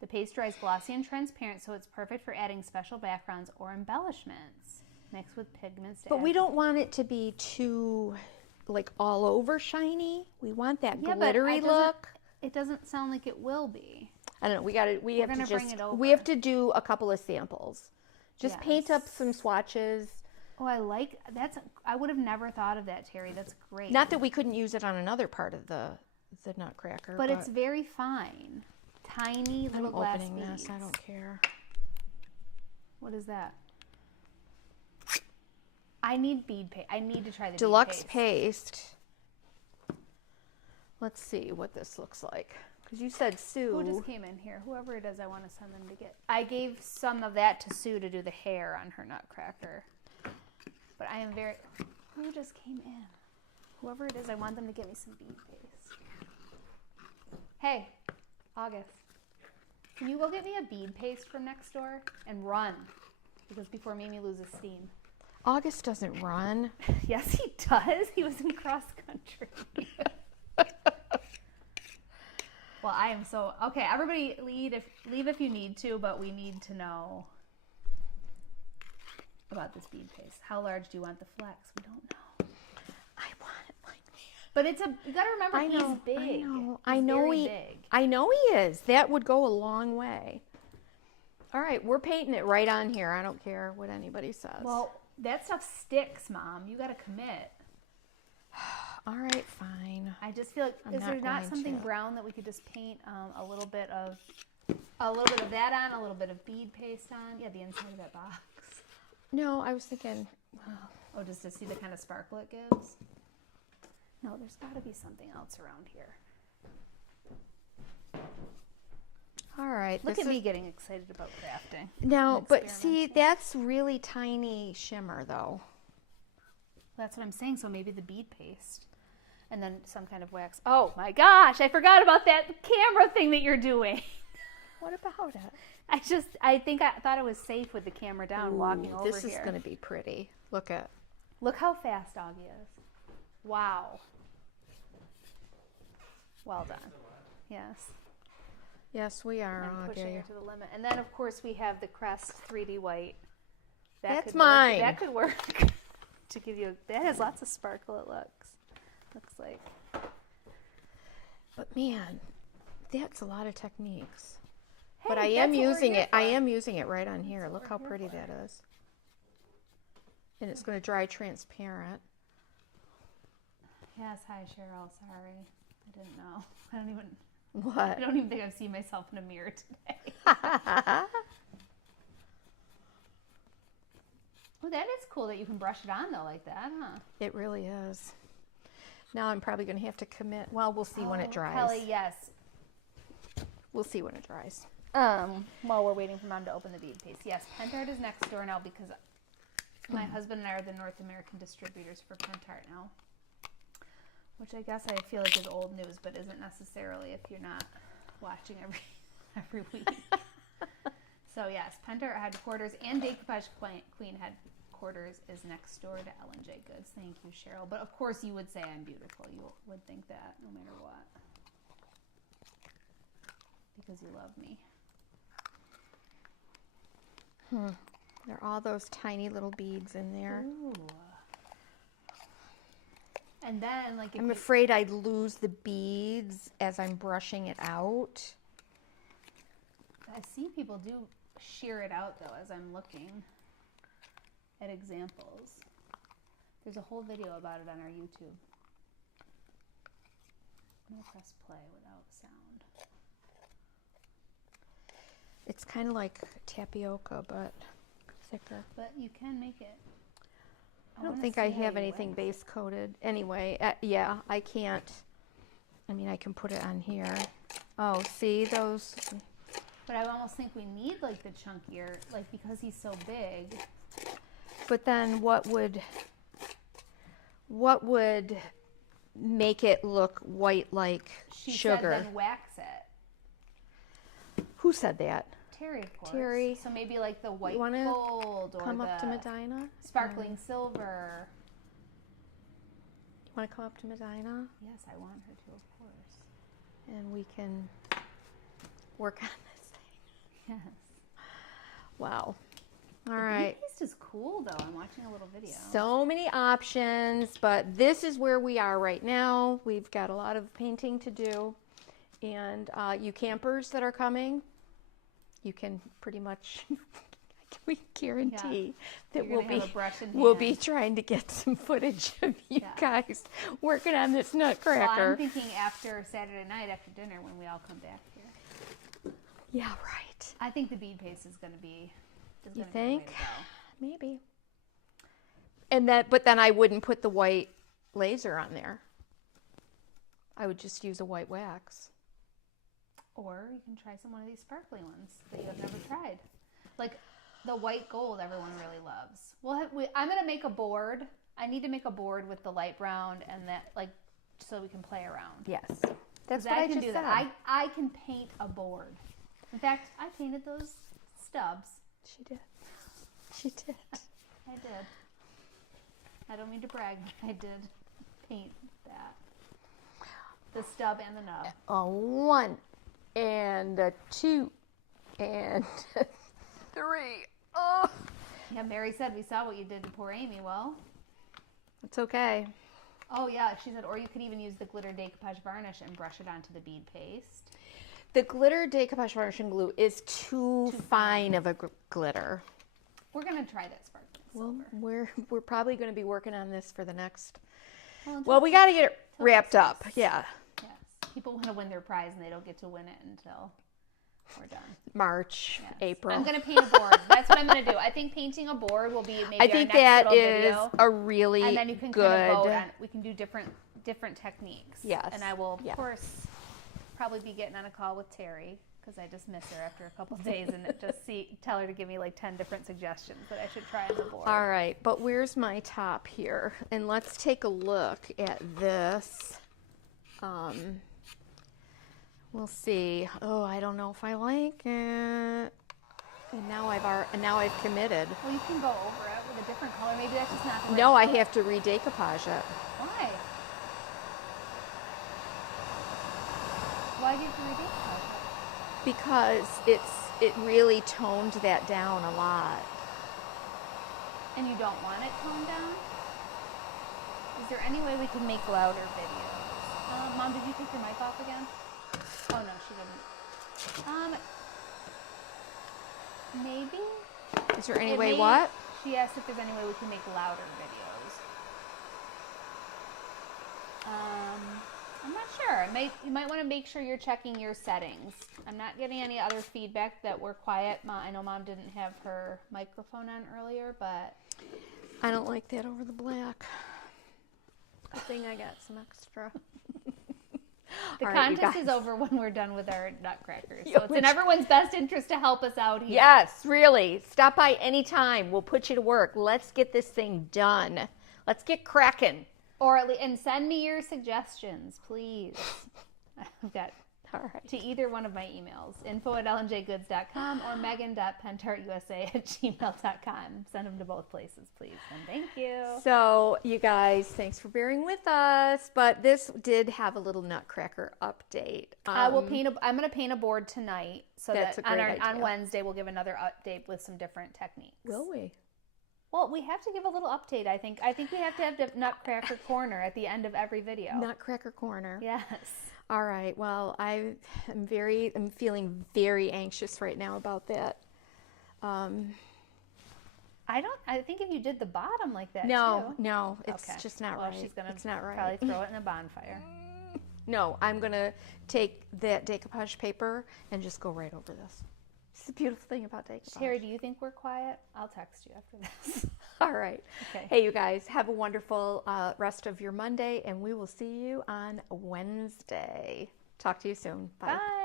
The paste dries glossy and transparent, so it's perfect for adding special backgrounds or embellishments. Mixed with pigments. But we don't want it to be too, like, all over shiny. We want that glittery look. It doesn't sound like it will be. I don't know. We have to do a couple of samples. Just paint up some swatches. Oh, I would have never thought of that, Terry. That's great. Not that we couldn't use it on another part of the nutcracker. But it's very fine. Tiny little glass beads. I'm opening this. I don't care. What is that? I need bead paste. I need to try the deluxe paste. Let's see what this looks like. Because you said Sue. Who just came in here? Whoever it is, I want to send them to get. I gave some of that to Sue to do the hair on her nutcracker. But I am very. Who just came in? Whoever it is, I want them to get me some bead paste. Hey, August. Can you go get me a bead paste from next door and run? Because before Mimi loses steam. August doesn't run. Yes, he does. He was in cross country. Well, I am so... Okay, everybody leave if you need to, but we need to know about this bead paste. How large do you want the flex? We don't know. I want it like that. But you got to remember he's big. I know he is. That would go a long way. All right, we're painting it right on here. I don't care what anybody says. Well, that stuff sticks, Mom. You got to commit. All right, fine. I just feel like is there not something brown that we could just paint a little bit of that on, a little bit of bead paste on? Yeah, the inside of that box. No, I was thinking. Oh, just to see the kind of sparkle it gives. No, there's got to be something else around here. All right. Look at me getting excited about crafting. Now, but see, that's really tiny shimmer, though. That's what I'm saying. So maybe the bead paste. And then some kind of wax. Oh, my gosh. I forgot about that camera thing that you're doing. What about it? I thought it was safe with the camera down walking over here. This is going to be pretty. Look how fast Augie is. Wow. Well done. Yes. Yes, we are. I'm pushing it to the limit. And then, of course, we have the Crest 3D white. That's mine. That could work to give you. That has lots of sparkle. It looks like. But man, that's a lot of techniques. Hey, but I am using it. I am using it right on here. Look how pretty that is. And it's going to dry transparent. Yes, hi Cheryl. Sorry, I didn't know. I don't even. What? I don't even think I've seen myself in a mirror today. Well, that is cool that you can brush it on though like that, huh? It really is. Now I'm probably going to have to commit. Well, we'll see when it dries. Kelly, yes. We'll see when it dries. While we're waiting for Mom to open the bead paste. Yes, Pentart is next door now because my husband and I are the North American distributors for Pentart now. Which I guess I feel like is old news, but isn't necessarily if you're not watching every week. So yes, Pentart headquarters and Decoupage Queen headquarters is next door to L&J Goods. Thank you, Cheryl. But of course you would say I'm beautiful. You would think that no matter what. Because you love me. There are all those tiny little beads in there. Ooh. And then, like, I'm afraid I'd lose the beads as I'm brushing it out. I see people do shear it out though as I'm looking at examples. There's a whole video about it on our YouTube. I'm gonna press play without sound. It's kind of like tapioca, but thicker. But you can make it. I don't think I have anything base coated. Anyway, yeah, I can't. I mean, I can put it on here. Oh, see those? But I almost think we need like the chunkier, like because he's so big. But then what would make it look white like She sugar? said then wax it. Who said that? Terry, of course. Terry. So maybe like the white wanna gold or Come up to the Medina? sparkling silver. You want to come up to Medina? Yes, I want her to, of course. And we can work on this thing. Yes. Wow. All right. The paste is cool though. I'm watching a little video. So many options, but this is where we are right now. We've got a lot of painting to do. And you campers that are coming, you can pretty much, we guarantee that we'll be trying to get some footage of you guys working on this nutcracker. Well, I'm thinking after Saturday night, after dinner, when we all come back here. Yeah, right. I think the bead paste is going to be. You think? Maybe. And but then I wouldn't put the white laser on there. I would just use a white wax. Or you can try some one of these sparkly ones that you have never tried. Like the white gold everyone really loves. I'm going to make a board. I need to make a board with the light brown and that, like, so we can play around. Yes. That's what I just said. I can paint a board. In fact, I painted those stubs. She did. She did. I did. I don't mean to brag, but I did paint that. The stub and the nub. A 1 and a 2 and a 3. Oh. Yeah, Mary said we saw what you did to poor Amy. Well, it's okay. Oh yeah, she said, or you could even use the glitter decoupage varnish and brush it onto the bead paste. The glitter decoupage varnishing glue is too fine of a glitter. We're gonna try that sparkling silver. We're probably going to be working on this for the next. Well, we got to get it wrapped up. Yeah. Yes. People want to win their prize and they don't get to win it until we're done. March, yes. April. I'm going to paint a board. That's what I'm going to do. I think painting a board will be maybe I think our next that is video. a really and then you can good. Kind of vote on, we can do different techniques. Yes. And I will, of course, probably be getting on a call with Terry because I just miss her after a couple of days and just tell her to give me like 10 different suggestions that I should try on the board. All right, but where's my top here? And let's take a look at this. We'll see. Oh, I don't know if I like it. And now I've committed. Well, you can go over it with a different color. Maybe that's just not the right No, I color. have to re-decoupage it. Why? Why do you have to re-decoupage it? Because it really toned that down a lot. And you don't want it toned down? Is there any way we can make louder videos? Mom, did you take your mic off again? Oh no, she didn't. Maybe. Is there any way what? She asked if there's any way we can make louder videos. I'm not sure. You might want to make sure you're checking your settings. I'm not getting any other feedback that we're quiet. I know Mom didn't have her microphone on earlier, but I don't like that over the black. Good thing I got some extra. The contest is over when we're done with our nutcrackers. So it's in everyone's best interest to help us out here. Yes, really. Stop by anytime. We'll put you to work. Let's get this thing done. Let's get cracking. And send me your suggestions, please. I've got to either one of my emails, info@lnjgoods.com or megan.pentartusa@gmail.com. Send them to both places, please. And thank you. So, you guys, thanks for bearing with us. But this did have a little nutcracker update. I'm going to paint a board tonight so that on Wednesday we'll give another update with some different techniques. Will we? Well, we have to give a little update, I think. I think we have to have the Nutcracker Corner at the end of every video. Nutcracker Corner. Yes. All right. Well, I'm feeling very anxious right now about that. I think if you did the bottom like that, No, it's just not right. She's gonna probably throw it in a bonfire. No, I'm gonna take that decoupage paper and just go right over this. It's the beautiful thing about decoupage. Terry, do you think we're quiet? I'll text you after this. All right. Okay. Hey, you guys, have a wonderful rest of your Monday, and we will see you on Wednesday. Talk to you soon. Bye. Bye.